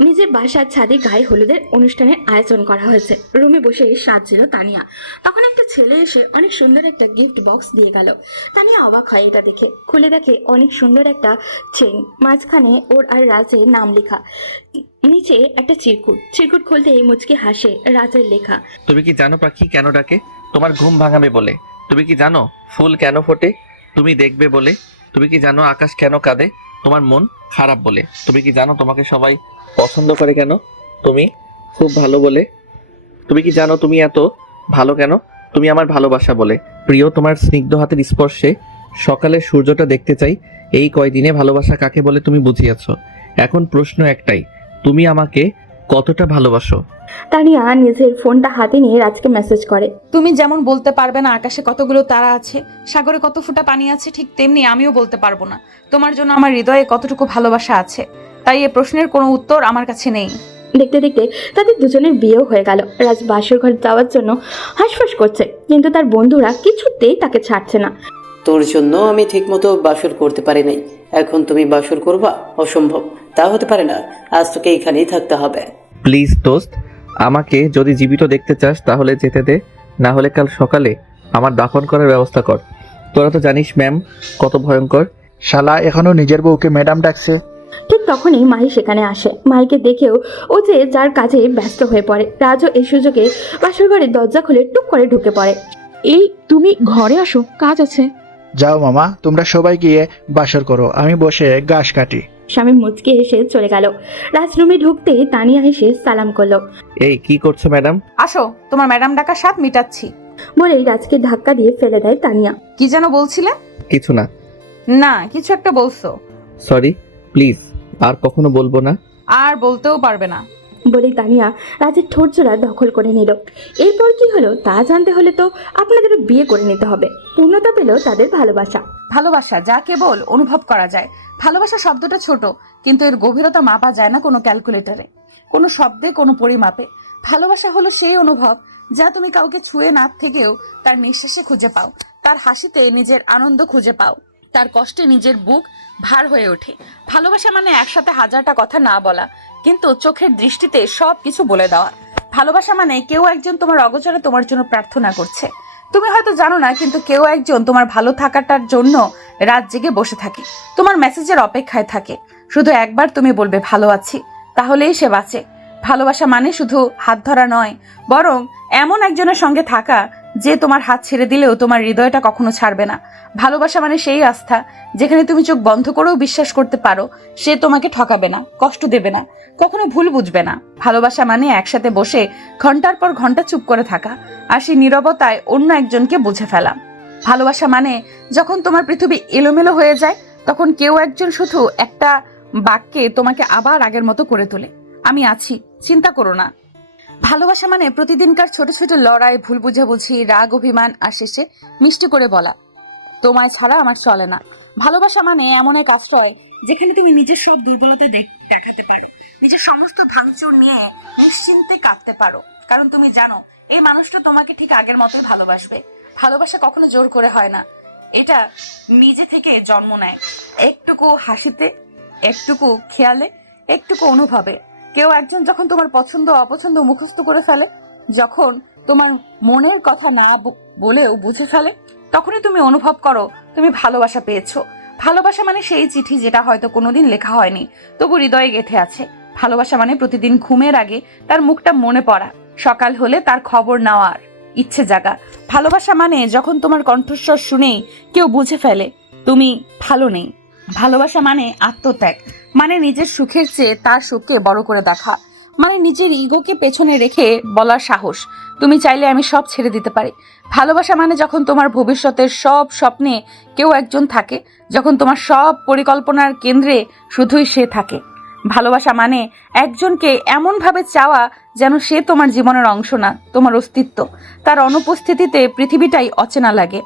নিজের বাসার ছাদে গায়ে হলুদের অনুষ্ঠানের আয়োজন করা হয়েছে। রুমে বসে সাজছিল তানিয়া। তখন একটা ছেলে এসে অনেক সুন্দর একটা গিফট বক্স দিয়ে গেল। তানিয়া অবাক হয় এটা দেখে। খুলে দেখে অনেক সুন্দর একটা চেন, মাঝখানে ওর আর রাজের নাম লেখা, নিচে একটা চিরকুট খুলতে মুচকি হাসে। রাজের লেখা, তুমি কি জানো পাখি কেন ডাকে? তোমার ঘুম ভাঙাবে বলে। তুমি কি জানো ফুল কেন ফোটে? তুমি দেখবে বলে। তুমি কি জানো আকাশ কেন কাঁদে? তোমার মন খারাপ বলে। তুমি কি জানো তোমাকে সবাই পছন্দ করে কেন? তুমি খুব ভালো বলে। তুমি কি জানো তুমি এত ভালো কেন? তুমি আমার ভালোবাসা বলে। প্রিয়, তোমার স্নিগ্ধ হাতের স্পর্শে সকালের সূর্যটা দেখতে চাই। এই কয়দিনে ভালোবাসা কাকে বলে তুমি বুঝিয়েছ। এখন প্রশ্ন একটাই, তুমি আমাকে কতটা ভালোবাসো? তানিয়া নিজের ফোনটা হাতে নিয়ে রাজকে মেসেজ করে, তুমি যেমন বলতে পারবে না আকাশে কতগুলো তারা আছে, সাগরে কত ফুটা পানি আছে, ঠিক তেমনি আমিও বলতে পারবো না তোমার জন্য আমার হৃদয়ে কতটুকু ভালোবাসা আছে। তাই এই প্রশ্নের কোনো উত্তর আমার কাছে নেই। দেখতে দেখতে তাদের দুজনের বিয়েও হয়ে গেল। রাজ বাসর ঘর যাওয়ার জন্য হাঁসফাঁস করছে, কিন্তু তার বন্ধুরা কিছুতেই তাকে ছাড়ছে না। তোর জন্য আমি ঠিকমতো বাসর করতে পারি নাই, এখন তুমি বাসর করবা? অসম্ভব, তা হতে পারে না। আজ তোকে এখানেই থাকতে হবে। প্লিজ দোস্ত, আমাকে যদি জীবিত দেখতে চাস তাহলে যেতে দে, না হলে কাল সকালে আমার দাফন করার ব্যবস্থা কর। তোরা তো জানিস ম্যাম কত ভয়ঙ্কর। শালা এখনো নিজের বউকে ম্যাডাম ডাকছে। ঠিক তখনই মাহি সেখানে আসে। মাহিকে দেখেও ও যে যার কাজে ব্যস্ত হয়ে পড়ে। রাজও এই সুযোগে বাসর ঘরের দরজা খুলে টুক করে ঢুকে পড়ে। এই তুমি ঘরে আসো, কাজ আছে। যাও মামা, তোমরা সবাই গিয়ে বাসর করো, আমি বসে ঘাস কাটি। স্বামী মুচকে এসে চলে গেল। রাজ রুমে ঢুকতে তানিয়া এসে সালাম করলো। এই কি করছো ম্যাডাম? আসো, তোমার ম্যাডাম ডাকার স্বাদ মিটাচ্ছি। বলেই রাজকে ধাক্কা দিয়ে ফেলে দেয় তানিয়া। কি যেন বলছিলে? কিছু না। না, কিছু একটা বলছো। সরি, প্লিজ আর কখনো বলবো না। আর বলতেও পারবে না। বলেই তানিয়া রাজের ঠোঁট জোড়া দখল করে নিল। এরপর কি হলো তা জানতে হলে তো আপনাদেরও বিয়ে করে নিতে হবে। পূর্ণতা পেল তাদের ভালোবাসা। ভালোবাসা যা কেবল অনুভব করা যায়। ভালোবাসা শব্দটা ছোট, কিন্তু এর গভীরতা মাপা যায় না কোনো ক্যালকুলেটরে, কোনো শব্দে, কোনো পরিমাপে। ভালোবাসা হলো সেই অনুভব যা তুমি কাউকে ছুঁয়ে না থেকেও তার নিঃশ্বাসে খুঁজে পাও, তার হাসিতে নিজের আনন্দ খুঁজে পাও, তার কষ্টে নিজের বুক ভার হয়ে ওঠে। ভালোবাসা মানে একসাথে হাজারটা কথা না বলা, কিন্তু চোখের দৃষ্টিতে সব কিছু বলে দেওয়া। ভালোবাসা মানে কেউ একজন তোমার অগোচরে তোমার জন্য প্রার্থনা করছে। তুমি হয়তো জানো না, কিন্তু কেউ একজন তোমার ভালো থাকাটার জন্য রাত জেগে বসে থাকে, তোমার মেসেজের অপেক্ষায় থাকে। শুধু একবার তুমি বলবে ভালো আছি, তাহলেই সে বাঁচে। ভালোবাসা মানে শুধু হাত ধরা নয়, বরং এমন একজনের সঙ্গে থাকা যে তোমার হাত ছেড়ে দিলেও তোমার হৃদয়টা কখনো ছাড়বে না। ভালোবাসা মানে সেই আস্থা যেখানে তুমি চোখ বন্ধ করেও বিশ্বাস করতে পারো সে তোমাকে ঠকাবে না, কষ্ট দেবে না, কখনো ভুল বুঝবে না। ভালোবাসা মানে একসাথে বসে ঘন্টার পর ঘন্টা চুপ করে থাকা আর সেই নীরবতায় অন্য একজনকে বুঝে ফেলা। ভালোবাসা মানে যখন তোমার পৃথিবী এলোমেলো হয়ে যায়, তখন কেউ একজন শুধু একটা বাক্যে তোমাকে আবার আগের মতো করে তোলে, আমি আছি, চিন্তা করো না। ভালোবাসা মানে প্রতিদিনকার ছোট ছোট লড়াই, ভুল বুঝাবুঝি, রাগ, অভিমান, আর শেষে মিষ্টি করে বলা তোমায় ছাড়া আমার চলে না। ভালোবাসা মানে এমন এক আশ্রয় যেখানে তুমি নিজের সব দুর্বলতা দেখাতে পারো, নিজের সমস্ত ভাঙচুর নিয়ে নিশ্চিন্তে কাঁদতে পারো, কারণ তুমি জানো এই মানুষটা তোমাকে ঠিক আগের মতোই ভালোবাসবে। ভালোবাসা কখনো জোর করে হয় না, এটা নিজে থেকে জন্ম নেয়, একটুকু হাসিতে, একটুকু খেয়ালে, একটুকু অনুভবে। কেউ একজন যখন তোমার পছন্দ অপছন্দ মুখস্থ করে ফেলে, যখন তোমার মনের কথা না বলেও বুঝে ফেলে, তখনই তুমি অনুভব করো তুমি ভালোবাসা পেয়েছো। ভালোবাসা মানে সেই চিঠি যেটা হয়তো কোনোদিন লেখা হয়নি, তবু হৃদয়ে গেঁথে আছে। ভালোবাসা মানে প্রতিদিন ঘুমের আগে তার মুখটা মনে পড়া, সকাল হলে তার খবর নেওয়ার ইচ্ছে জাগা। ভালোবাসা মানে যখন তোমার কণ্ঠস্বর শুনেই কেউ বুঝে ফেলে তুমি ভালো নেই। ভালোবাসা মানে আত্মত্যাগ, মানে নিজের সুখের চেয়ে তার সুখকে বড় করে দেখা, মানে নিজের ইগোকে পেছনে রেখে বলার সাহস তুমি চাইলে আমি সব ছেড়ে দিতে পারি। ভালোবাসা মানে যখন তোমার ভবিষ্যতের সব স্বপ্নে কেউ একজন থাকে, যখন তোমার সব পরিকল্পনার কেন্দ্রে শুধুই সে থাকে। ভালোবাসা মানে একজনকে এমনভাবে চাওয়া যেন সে তোমার জীবনের অংশ না, তোমার অস্তিত্ব। তার অনুপস্থিতিতে পৃথিবীটাই অচেনা লাগে,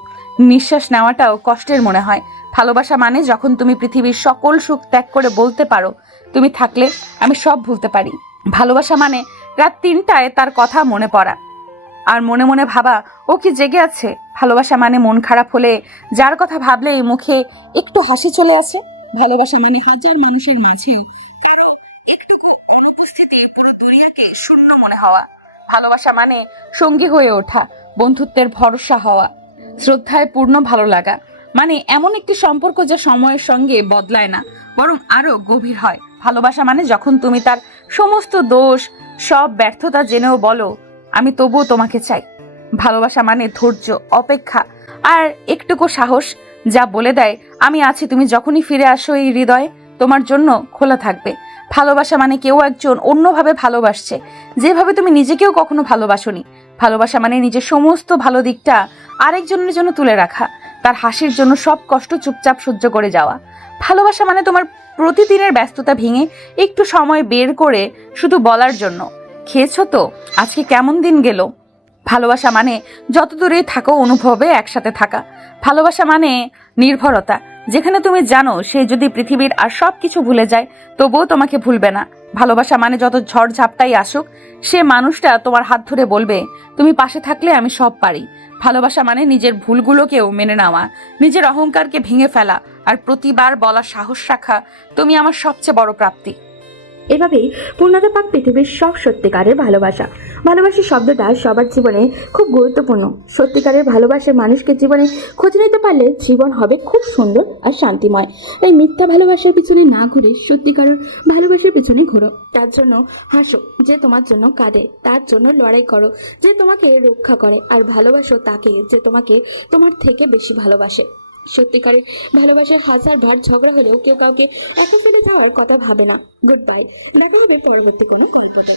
নিঃশ্বাস নেওয়াটাও কষ্টের মনে হয়। ভালোবাসা মানে যখন তুমি পৃথিবীর সকল সুখ ত্যাগ করে বলতে পারো তুমি থাকলে আমি সব ভুলতে পারি। ভালোবাসা মানে রাত 3টায় তার কথা মনে পড়া আর মনে মনে ভাবা ও কি জেগে আছে। ভালোবাসা মানে মন খারাপ হলে যার কথা ভাবলে মুখে একটু হাসি চলে আসে। ভালোবাসা মানে হাজার মানুষের মাঝে পুরো দুনিয়াকে শূন্য মনে হওয়া। ভালোবাসা মানে সঙ্গী হয়ে ওঠা, বন্ধুত্বের ভরসা হওয়া, শ্রদ্ধায় পূর্ণ ভালো লাগা, মানে এমন একটি সম্পর্ক যা সময়ের সঙ্গে বদলায় না, বরং আরো গভীর হয়। ভালোবাসা মানে যখন তুমি তার সমস্ত দোষ, সব ব্যর্থতা জেনেও বলো আমি তবুও তোমাকে চাই। ভালোবাসা মানে ধৈর্য, অপেক্ষা আর একটুকু সাহস, যা বলে দেয় আমি আছি, তুমি যখনই ফিরে আসো এই হৃদয় তোমার জন্য খোলা থাকবে। ভালোবাসা মানে কেউ একজন অন্যভাবে ভালোবাসছে, যেভাবে তুমি নিজেকেও কখনো ভালোবাসোনি। ভালোবাসা মানে নিজের সমস্ত ভালো দিকটা আরেকজনের জন্য তুলে রাখা, তার হাসির জন্য সব কষ্ট চুপচাপ সহ্য করে যাওয়া। ভালোবাসা মানে তোমার প্রতিদিনের ব্যস্ততা ভেঙে একটু সময় বের করে শুধু বলার জন্য খেয়েছো তো, আজকে কেমন দিন গেল। ভালোবাসা মানে যত দূরে থাকো অনুভবে একসাথে থাকা। ভালোবাসা মানে নির্ভরতা, যেখানে তুমি জানো সে যদি পৃথিবীর আর সব কিছু ভুলে যায় তবুও তোমাকে ভুলবে না। ভালোবাসা মানে যত ঝড় ঝাপটাই আসুক সে মানুষটা তোমার হাত ধরে বলবে তুমি পাশে থাকলে আমি সব পারি। ভালোবাসা মানে নিজের ভুলগুলোকেও মেনে নেওয়া, নিজের অহংকারকে ভেঙে ফেলা আর প্রতিবার বলার সাহস রাখা তুমি আমার সবচেয়ে বড় প্রাপ্তি। এভাবেই পূর্ণতা পাক পৃথিবীর সব সত্যিকারের ভালোবাসা। ভালোবাসা শব্দটা সবার জীবনে খুব গুরুত্বপূর্ণ। সত্যিকারের ভালোবাসার মানুষকে জীবনে খুঁজে নিতে পারলে জীবন হবে খুব সুন্দর আর শান্তিময়। তাই মিথ্যা ভালোবাসার পিছনে না ঘুরে সত্যিকারের ভালোবাসার পিছনে ঘুরো। তার জন্য হাসো যে তোমার জন্য কাঁদে, তার জন্য লড়াই করো যে তোমাকে রক্ষা করে, আর ভালোবাসো তাকে যে তোমাকে তোমার থেকে বেশি ভালোবাসে। সত্যিকারের ভালোবাসার হাজার বার ঝগড়া হলেও কেউ কাউকে একা ফেলে যাওয়ার কথা ভাবে না। গুড বাই, দেখা হবে পরবর্তী কোনো গল্পতে।